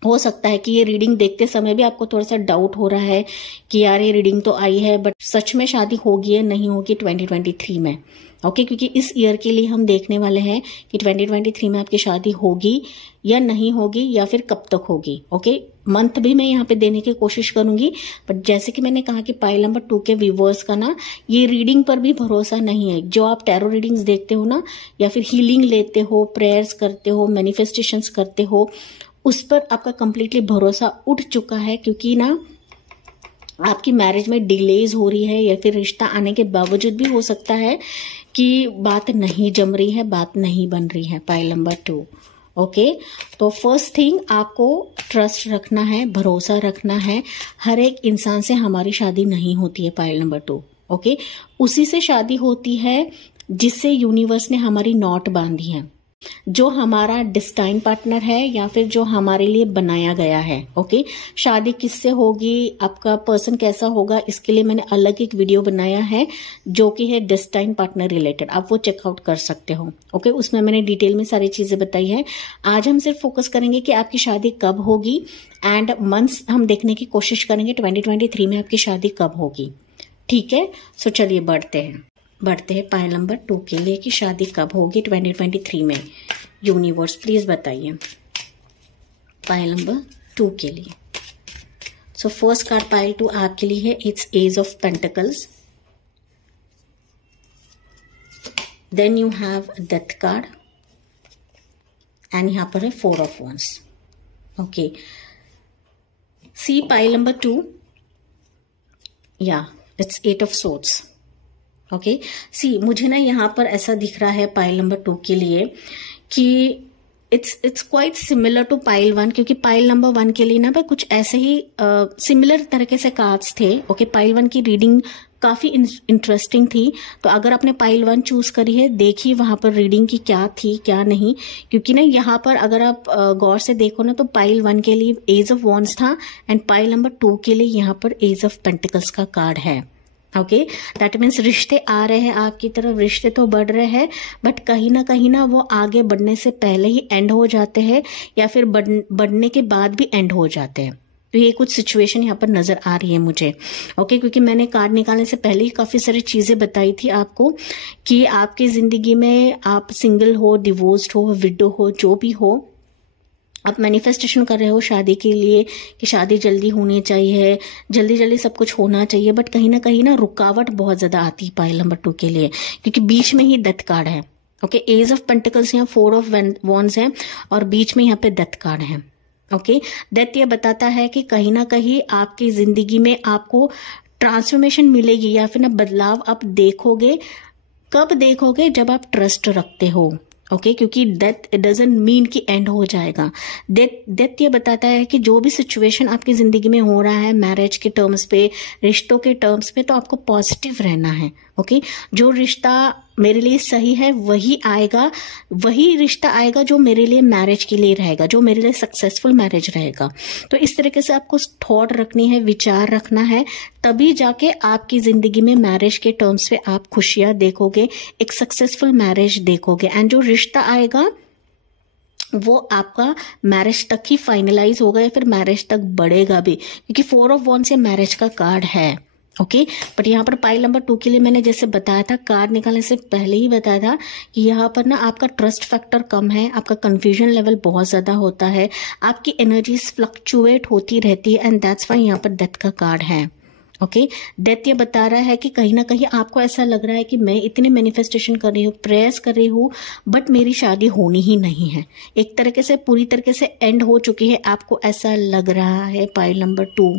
हो सकता है कि ये रीडिंग देखते समय भी आपको थोड़ा सा डाउट हो रहा है कि यार ये रीडिंग तो आई है बट सच में शादी होगी या नहीं होगी 2023 में। ओके, क्योंकि इस ईयर के लिए हम देखने वाले हैं कि 2023 में आपकी शादी होगी या नहीं होगी, या फिर कब तक होगी। ओके, मंथ भी मैं यहाँ पे देने की कोशिश करूंगी, बट जैसे कि मैंने कहा कि पाइल नंबर 2 के व्यूवर्स का ना ये रीडिंग पर भी भरोसा नहीं है। जो आप टैरो रीडिंग्स देखते हो ना, या फिर हीलिंग लेते हो, प्रेयर्स करते हो, मैनिफेस्टेशंस करते हो, उस पर आपका कंप्लीटली भरोसा उठ चुका है, क्योंकि ना आपकी मैरिज में डिलेज हो रही है, या फिर रिश्ता आने के बावजूद भी हो सकता है कि बात नहीं जम रही है, बात नहीं बन रही है। Pile number 2। ओके, तो फर्स्ट थिंग आपको ट्रस्ट रखना है, भरोसा रखना है। हर एक इंसान से हमारी शादी नहीं होती है पाइल नंबर 2। ओके, उसी से शादी होती है जिससे यूनिवर्स ने हमारी नॉट बांधी है, जो हमारा डिस्टाइन पार्टनर है या फिर जो हमारे लिए बनाया गया है। ओके, शादी किससे होगी, आपका पर्सन कैसा होगा, इसके लिए मैंने अलग एक वीडियो बनाया है जो कि है डिस्टाइन पार्टनर रिलेटेड, आप वो चेकआउट कर सकते हो। ओके, उसमें मैंने डिटेल में सारी चीजें बताई है। आज हम सिर्फ फोकस करेंगे कि आपकी शादी कब होगी एंड मंथ्स हम देखने की कोशिश करेंगे 2023 में आपकी शादी कब होगी। ठीक है, सो चलिए बढ़ते हैं पाइल नंबर 2 के लिए कि शादी कब होगी 2023 में। यूनिवर्स प्लीज बताइए पाइल नंबर 2 के लिए। सो फर्स्ट कार्ड पाइल 2 आपके लिए है, it's ace of pentacles. Then you have death card and यहां पर है 4 of wands। Okay, see pile number 2, या it's 8 of swords। Okay, see मुझे ना यहाँ पर ऐसा दिख रहा है पाइल नंबर 2 के लिए कि it's quite similar to pile 1, क्योंकि पाइल नंबर 1 के लिए ना कुछ ऐसे ही सिमिलर तरीके से कार्ड्स थे। ओके, पाइल 1 की रीडिंग काफी इंटरेस्टिंग थी, तो अगर आपने पाइल 1 चूज करी है, देखिए वहां पर रीडिंग की क्या थी क्या नहीं, क्योंकि ना यहाँ पर अगर आप गौर से देखो ना तो पाइल 1 के लिए एज ऑफ wands था एंड पाइल नंबर 2 के लिए यहाँ पर एज ऑफ पेंटिकल्स का कार्ड है। ओके, दैट मीन्स रिश्ते आ रहे हैं आपकी तरफ, रिश्ते तो बढ़ रहे हैं, बट कहीं ना वो आगे बढ़ने से पहले ही एंड हो जाते हैं, या फिर बढ़ने के बाद भी एंड हो जाते हैं। तो ये कुछ सिचुएशन यहाँ पर नजर आ रही है मुझे। ओके, क्योंकि मैंने कार्ड निकालने से पहले ही काफी सारी चीजें बताई थी आपको कि आपकी जिंदगी में आप सिंगल हो, डिवोर्स्ड हो, विडो हो, जो भी हो, आप मैनिफेस्टेशन कर रहे हो शादी के लिए कि शादी जल्दी होनी चाहिए, जल्दी सब कुछ होना चाहिए, बट कहीं ना रुकावट बहुत ज्यादा आती है पाइल नंबर 2 के लिए, क्योंकि बीच में ही डेथ कार्ड है। ओके, एज ऑफ पेंटिकल्स यहाँ 4 ऑफ wands है और बीच में यहाँ पे डेथ कार्ड है। ओके, डेथ ये बताता है कि कहीं ना कहीं आपकी जिंदगी में आपको ट्रांसफॉर्मेशन मिलेगी, या फिर ना बदलाव आप देखोगे। कब देखोगे, जब आप ट्रस्ट रखते हो। ओके क्योंकि डेथ डजंट मीन कि एंड हो जाएगा। डेथ ये बताता है कि जो भी सिचुएशन आपकी जिंदगी में हो रहा है मैरिज के टर्म्स पे, रिश्तों के टर्म्स पे, तो आपको पॉजिटिव रहना है। ओके जो रिश्ता मेरे लिए सही है वही आएगा, वही रिश्ता आएगा जो मेरे लिए मैरिज के लिए रहेगा, जो मेरे लिए सक्सेसफुल मैरिज रहेगा। तो इस तरीके से आपको थॉट रखनी है, विचार रखना है, तभी जाके आपकी जिंदगी में मैरिज के टर्म्स पे आप खुशियां देखोगे, एक सक्सेसफुल मैरिज देखोगे। एंड जो रिश्ता आएगा वो आपका मैरिज तक ही फाइनलाइज होगा या फिर मैरिज तक बढ़ेगा भी, क्योंकि 4 ऑफ वॉन्ड्स ये मैरिज का कार्ड है। ओके बट यहाँ पर पाइल नंबर 2 के लिए मैंने जैसे बताया था, कार्ड निकालने से पहले ही बताया था कि यहाँ पर ना आपका ट्रस्ट फैक्टर कम है, आपका कंफ्यूजन लेवल बहुत ज्यादा होता है, आपकी एनर्जीज फ्लक्चुएट होती रहती है, एंड दैट्स वाई यहाँ पर डेथ का कार्ड है। ओके डेथ ये बता रहा है कि कहीं ना कहीं आपको ऐसा लग रहा है कि मैं इतनी मैनिफेस्टेशन कर रही हूँ, प्रेयर्स कर रही हूँ, बट मेरी शादी होनी ही नहीं है, एक तरीके से पूरी तरीके से एंड हो चुकी है, आपको ऐसा लग रहा है। पाइल नंबर 2,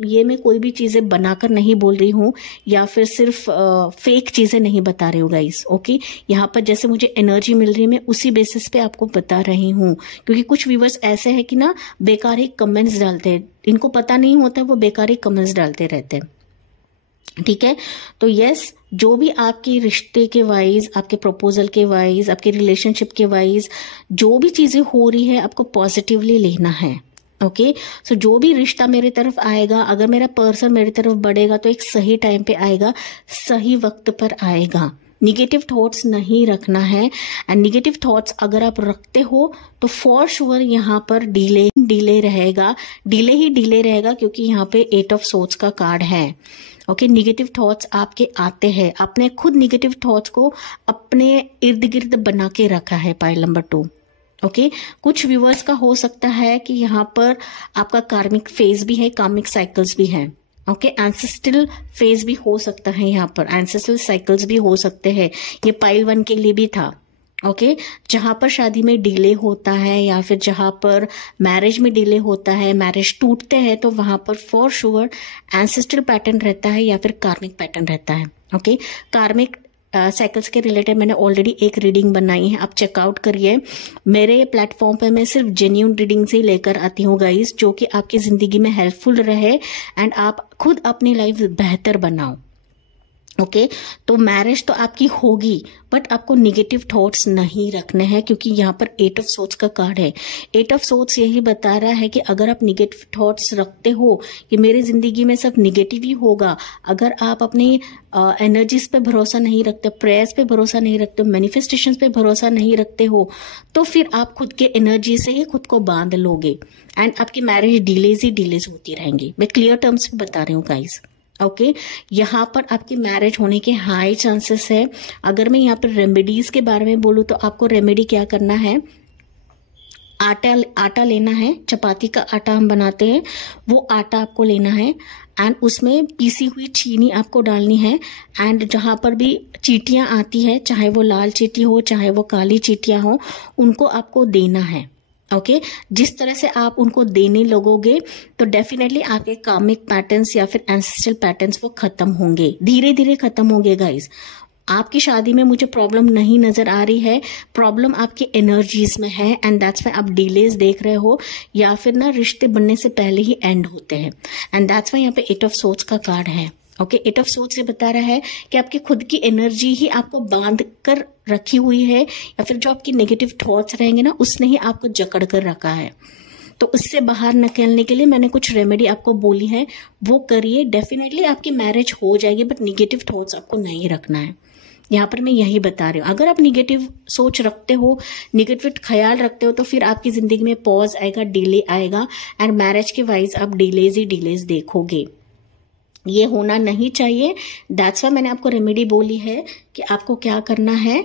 ये मैं कोई भी चीजें बनाकर नहीं बोल रही हूँ या फिर सिर्फ फेक चीजें नहीं बता रही हूँ गाइस। ओके यहाँ पर जैसे मुझे एनर्जी मिल रही है मैं उसी बेसिस पे आपको बता रही हूँ, क्योंकि कुछ व्यूवर्स ऐसे हैं कि ना बेकार ही कमेंट्स डालते हैं, इनको पता नहीं होता, वो बेकार ही कमेंट्स डालते रहते हैं। ठीक है तो यस, जो भी आपकी रिश्ते के वाइज, आपके प्रपोजल के वाइज, आपके रिलेशनशिप के वाइज जो भी चीजें हो रही है आपको पॉजिटिवली लेना है। ओके सो जो भी रिश्ता मेरे तरफ आएगा, अगर मेरा पर्सन मेरी तरफ बढ़ेगा तो एक सही टाइम पे आएगा, सही वक्त पर आएगा। निगेटिव थॉट्स नहीं रखना है, एंड निगेटिव थॉट्स अगर आप रखते हो तो फॉर श्योर यहाँ पर डिले रहेगा, डिले रहेगा, क्योंकि यहाँ पे 8 ऑफ सोर्ड्स का कार्ड है। ओके निगेटिव थॉट्स आपके आते हैं, आपने खुद निगेटिव थॉट्स को अपने इर्द गिर्द बना के रखा है। पाइल नंबर 2 ओके कुछ व्यूवर्स का हो सकता है कि यहाँ पर आपका कार्मिक फेज भी है, कार्मिक साइकिल्स भी है। ओके एंसेस्ट्रल फेज भी हो सकता है, यहाँ पर एंसेस्ट्रल साइकिल्स भी हो सकते हैं, ये पाइल 1 के लिए भी था। ओके जहां पर शादी में डिले होता है या फिर जहां पर मैरिज में डिले होता है, मैरिज टूटते हैं, तो वहां पर फॉर श्योर एंसेस्ट्रल पैटर्न रहता है या फिर कार्मिक पैटर्न रहता है। ओके कार्मिक साइकिल्स के रिलेटेड मैंने ऑलरेडी एक रीडिंग बनाई है, आप चेकआउट करिए। मेरे प्लेटफॉर्म पे मैं सिर्फ जेन्युइन रीडिंग से लेकर आती हूँ गाइस, जो कि आपकी जिंदगी में हेल्पफुल रहे एंड आप खुद अपनी लाइफ बेहतर बनाओ। ओके तो मैरिज तो आपकी होगी, बट आपको निगेटिव थॉट्स नहीं रखने हैं, क्योंकि यहाँ पर 8 ऑफ सोर्ड्स का कार्ड है। 8 ऑफ सोर्ड्स यही बता रहा है कि अगर आप निगेटिव थॉट्स रखते हो कि मेरी जिंदगी में सब निगेटिव ही होगा, अगर आप अपनी एनर्जीज पे भरोसा नहीं रखते, प्रेयर्स पे भरोसा नहीं रखते, मैनिफेस्टेशंस पे भरोसा नहीं रखते हो, तो फिर आप खुद के एनर्जी से ही खुद को बांध लोगे एंड आपकी मैरिज डिलेज होती रहेंगी। मैं क्लियर टर्म्स में बता रही हूँ गाइस। ओके यहाँ पर आपकी मैरिज होने के हाई चांसेस है। अगर मैं यहाँ पर रेमेडीज के बारे में बोलूँ तो आपको रेमेडी क्या करना है, आटा लेना है, चपाती का आटा हम बनाते हैं, वो आटा आपको लेना है एंड उसमें पीसी हुई चीनी आपको डालनी है। एंड जहां पर भी चींटियां आती है, चाहे वो लाल चींटी हो चाहे वो काली चींटियां हो, उनको आपको देना है। ओके जिस तरह से आप उनको देने लगोगे तो डेफिनेटली आपके कार्मिक पैटर्न्स या फिर एंसेस्ट्रल पैटर्न्स वो खत्म होंगे, धीरे धीरे खत्म होंगे गाइस। आपकी शादी में मुझे प्रॉब्लम नहीं नजर आ रही है, प्रॉब्लम आपकी एनर्जीज में है एंड दैट्स व्हाई आप डिलेज देख रहे हो, या फिर ना रिश्ते बनने से पहले ही एंड होते हैं, एंड दैट्स व्हाई यहाँ पे 8 ऑफ सोर्ड्स का कार्ड है। ओके 8 ऑफ सोर्ड्स से बता रहा है कि आपकी खुद की एनर्जी ही आपको बांध कर रखी हुई है, या फिर जो आपकी नेगेटिव थॉट्स रहेंगे ना उसने ही आपको जकड़ कर रखा है। तो उससे बाहर निकलने के लिए मैंने कुछ रेमेडी आपको बोली है, वो करिए, डेफिनेटली आपकी मैरिज हो जाएगी, बट निगेटिव थॉट्स आपको नहीं रखना है। यहाँ पर मैं यही बता रही हूँ, अगर आप निगेटिव सोच रखते हो, निगेटिव ख्याल रखते हो, तो फिर आपकी जिंदगी में पॉज आएगा, डिले आएगा एंड मैरिज के वाइज आप डिलेज ही डिलेज देखोगे। ये होना नहीं चाहिए। दैट्स वाई मैंने आपको रेमेडी बोली है कि आपको क्या करना है,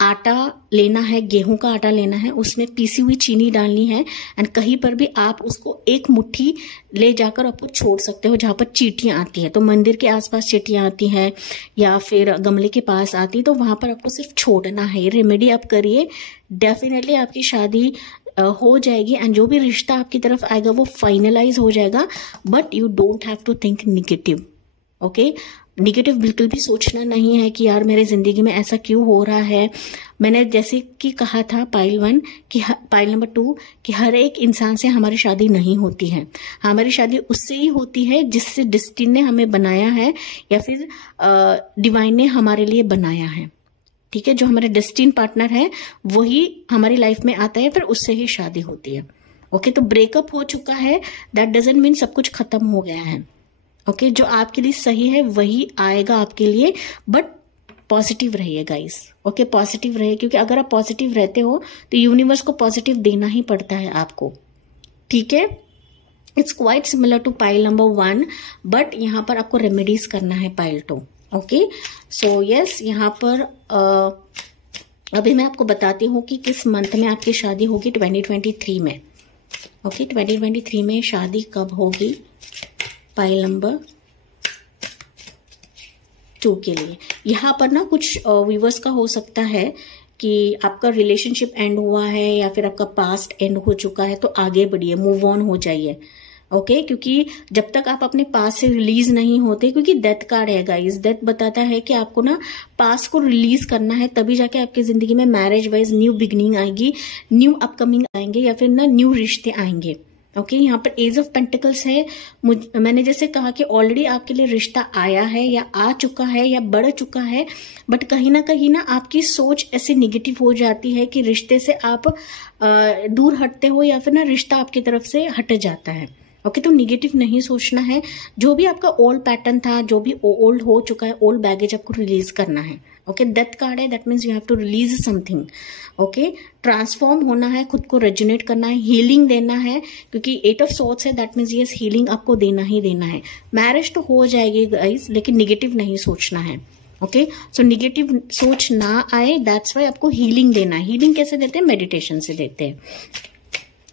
आटा लेना है, गेहूं का आटा लेना है, उसमें पीसी हुई चीनी डालनी है एंड कहीं पर भी आप उसको एक मुट्ठी ले जाकर आपको छोड़ सकते हो जहां पर चींटियां आती है। तो मंदिर के आसपास चींटियां आती हैं या फिर गमले के पास आती, तो वहां पर आपको सिर्फ छोड़ना है। ये रेमेडी आप करिए, डेफिनेटली आपकी शादी हो जाएगी एंड जो भी रिश्ता आपकी तरफ आएगा वो फाइनलाइज हो जाएगा, but you don't have to think negative. Okay negative बिल्कुल भी सोचना नहीं है कि यार मेरे जिंदगी में ऐसा क्यों हो रहा है। मैंने जैसे कि कहा था पाइल 1 कि पाइल नंबर 2 कि हर एक इंसान से हमारी शादी नहीं होती है। हमारी शादी उससे ही होती है जिससे डेस्टिनी ने हमें बनाया है या फिर डिवाइन ने हमारे लिए बनाया है। ठीक है, जो हमारे डेस्टिनी पार्टनर है वही हमारी लाइफ में आता है, फिर उससे ही शादी होती है। ओके, तो ब्रेकअप हो चुका है दैट डजंट मीन सब कुछ खत्म हो गया है। ओके, जो आपके लिए सही है वही आएगा आपके लिए, बट पॉजिटिव रहिए गाइस। ओके, पॉजिटिव रहिए, क्योंकि अगर आप पॉजिटिव रहते हो तो यूनिवर्स को पॉजिटिव देना ही पड़ता है आपको। ठीक है, it's quite similar to pile number 1, but यहाँ पर आपको रेमेडीज करना है पाइल 2। ओके, सो यस, यहाँ पर अभी मैं आपको बताती हूँ कि किस मंथ में आपकी शादी होगी 2023 में। ओके, 2023 में शादी कब होगी पाइल नंबर 2 के लिए। यहाँ पर ना कुछ व्यूवर्स का हो सकता है कि आपका रिलेशनशिप एंड हुआ है या फिर आपका पास्ट एंड हो चुका है, तो आगे बढ़िए, मूव ऑन हो जाइए। ओके, क्योंकि जब तक आप अपने पास्ट से रिलीज नहीं होते, क्योंकि डेथ कार्ड है गाइस, डेथ बताता है कि आपको ना पास्ट को रिलीज करना है, तभी जाके आपकी जिंदगी में मैरिज वाइज न्यू बिगनिंग आएगी, न्यू अपकमिंग आएंगे या फिर ना न्यू रिश्ते आएंगे। ओके, यहाँ पर एज ऑफ पेंटिकल्स है। मैंने जैसे कहा कि ऑलरेडी आपके लिए रिश्ता आया है या आ चुका है या बढ़ चुका है, बट कहीं ना आपकी सोच ऐसे निगेटिव हो जाती है कि रिश्ते से आप दूर हटते हो या फिर ना रिश्ता आपकी तरफ से हट जाता है। ओके, तो निगेटिव नहीं सोचना है। जो भी आपका ओल्ड पैटर्न था, जो भी ओल्ड हो चुका है, ओल्ड बैगेज आपको रिलीज करना है। ओके, डेथ कार्ड है, that means you have to release something. Okay, transform होना है, खुद को रेजुनेट करना है, हीलिंग देना है, क्योंकि 8 ऑफ सोर्ड्स है, दैट मीन्स यस, हीलिंग आपको देना ही देना है। मैरिज तो हो जाएगी गाइस, लेकिन निगेटिव नहीं सोचना है। ओके, सो निगेटिव सोच ना आए, दैट्स वाई आपको हीलिंग देना है। हीलिंग कैसे देते हैं? मेडिटेशन से देते हैं।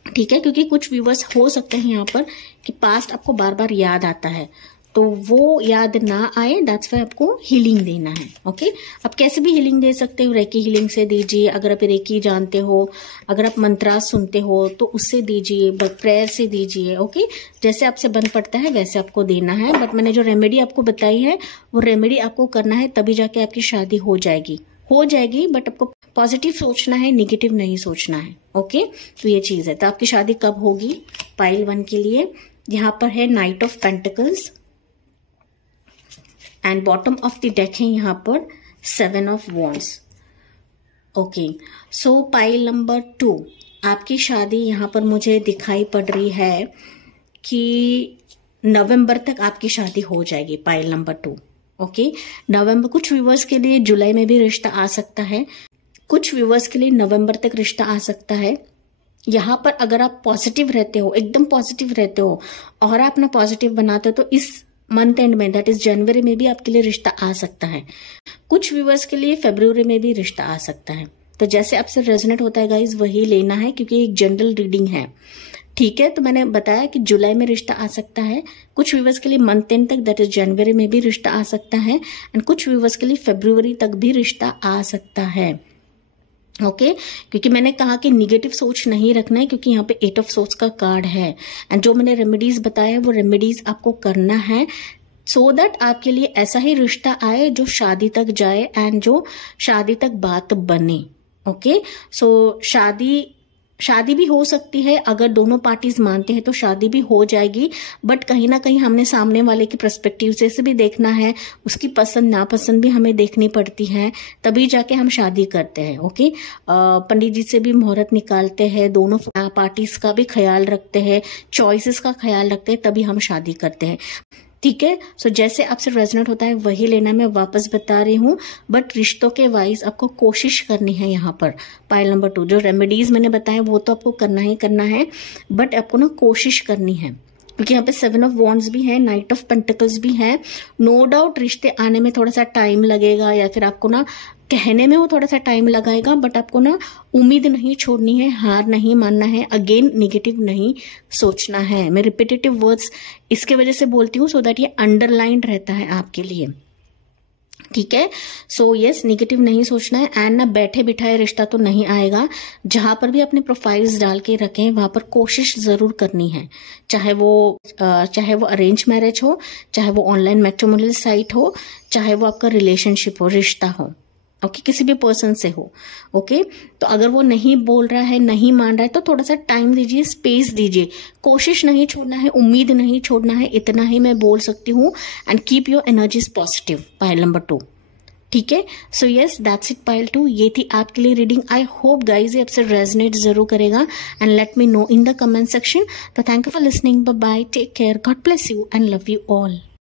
ठीक है, क्योंकि कुछ व्यूवर्स हो सकते हैं यहाँ पर कि पास्ट आपको बार बार याद आता है, तो वो याद ना आए, दैट्स वाई आपको हीलिंग देना है। ओके, आप कैसे भी हीलिंग दे सकते हो, रेकी हीलिंग से दीजिए, अगर आप रेकी जानते हो, अगर आप मंत्रा सुनते हो तो उससे दीजिए, प्रेयर से दीजिए। ओके, जैसे आपसे बन पड़ता है वैसे आपको देना है, बट मैंने जो रेमेडी आपको बताई है वो रेमेडी आपको करना है, तभी जाके आपकी शादी हो जाएगी। बट आपको पॉजिटिव सोचना है, निगेटिव नहीं सोचना है। ओके, तो ये चीज है। तो आपकी शादी कब होगी पाइल 1 के लिए? यहाँ पर है night of pentacles and bottom of the deck है यहाँ पर 7 of wands. Okay, so pile number 2 आपकी शादी यहाँ पर मुझे दिखाई पड़ रही है कि नवंबर तक आपकी शादी हो जाएगी पाइल नंबर 2। ओके, नवंबर, कुछ व्यूवर्स के लिए जुलाई में भी रिश्ता आ सकता है, कुछ व्यूवर्स के लिए नवंबर तक रिश्ता आ सकता है। यहाँ पर अगर आप पॉजिटिव रहते हो, एकदम पॉजिटिव रहते हो और आप ना पॉजिटिव बनाते हो, तो इस मंथ एंड में, दैट इज जनवरी में भी आपके लिए रिश्ता आ सकता है। कुछ व्यूवर्स के लिए फरवरी में भी रिश्ता आ सकता है। तो जैसे आपसे रेजोनेट होता है गाइज, वही लेना है, क्योंकि एक जनरल रीडिंग है। ठीक है, तो मैंने बताया कि जुलाई में रिश्ता आ सकता है, कुछ व्यूवर्स के लिए मंथ एंड तक, दैट इज जनवरी में भी रिश्ता आ सकता है, एंड कुछ व्यूवर्स के लिए फरवरी तक भी रिश्ता आ सकता है। ओके, क्योंकि मैंने कहा कि निगेटिव सोच नहीं रखना है, क्योंकि यहाँ पे 8 ऑफ सोर्ड्स का कार्ड है, एंड जो मैंने रेमेडीज बताया वो रेमेडीज आपको करना है, सो दैट आपके लिए ऐसा ही रिश्ता आए जो शादी तक जाए एंड जो शादी तक बात बने। ओके, सो शादी भी हो सकती है, अगर दोनों पार्टीज मानते हैं तो शादी भी हो जाएगी, बट कहीं ना कहीं हमने सामने वाले की पर्सपेक्टिव से भी देखना है, उसकी पसंद नापसंद भी हमें देखनी पड़ती है, तभी जाके हम शादी करते हैं। ओके, पंडित जी से भी मुहूर्त निकालते हैं, दोनों पार्टीज का भी ख्याल रखते हैं, चॉइसेस का ख्याल रखते हैं, तभी हम शादी करते हैं। ठीक है, सो जैसे आपसे रेजोनेट होता है वही लेना, मैं वापस बता रही हूँ, बट रिश्तों के वाइज आपको कोशिश करनी है। यहाँ पर पाइल नंबर 2 जो रेमेडीज मैंने बताया वो तो आपको करना ही करना है, बट आपको ना कोशिश करनी है, क्योंकि यहाँ पे 7 ऑफ वॉन्ड्स भी है, नाइट ऑफ पेंटिकल्स भी है। नो डाउट रिश्ते आने में थोड़ा सा टाइम लगेगा, या फिर आपको ना कहने में वो थोड़ा सा टाइम लगाएगा, बट आपको ना उम्मीद नहीं छोड़नी है, हार नहीं मानना है, अगेन निगेटिव नहीं सोचना है। मैं रिपीटेटिव वर्ड्स इसके वजह से बोलती हूँ, सो दैट ये अंडरलाइन रहता है आपके लिए। ठीक है। सो यस, नेगेटिव नहीं सोचना है एंड ना बैठे बिठाए रिश्ता तो नहीं आएगा। जहां पर भी अपने प्रोफाइल्स डाल के रखें वहां पर कोशिश जरूर करनी है, चाहे वो अरेंज मैरिज हो, चाहे वो ऑनलाइन मैट्रिमोनियल साइट हो, चाहे वो आपका रिलेशनशिप हो, रिश्ता हो, ओके, किसी भी पर्सन से हो, ओके। तो अगर वो नहीं बोल रहा है, नहीं मान रहा है, तो थोड़ा सा टाइम दीजिए, स्पेस दीजिए, कोशिश नहीं छोड़ना है, उम्मीद नहीं छोड़ना है, इतना ही मैं बोल सकती हूँ। And keep your energies positive, pile number 2, ठीक है। So yes, that's it pile 2, ये थी आपके लिए रीडिंग। आई होप गाइज ये आपसे रेजोनेट जरूर करेगा and let me know in the comment section. तो thank you for listening, bye bye, take care, God bless you and love you all.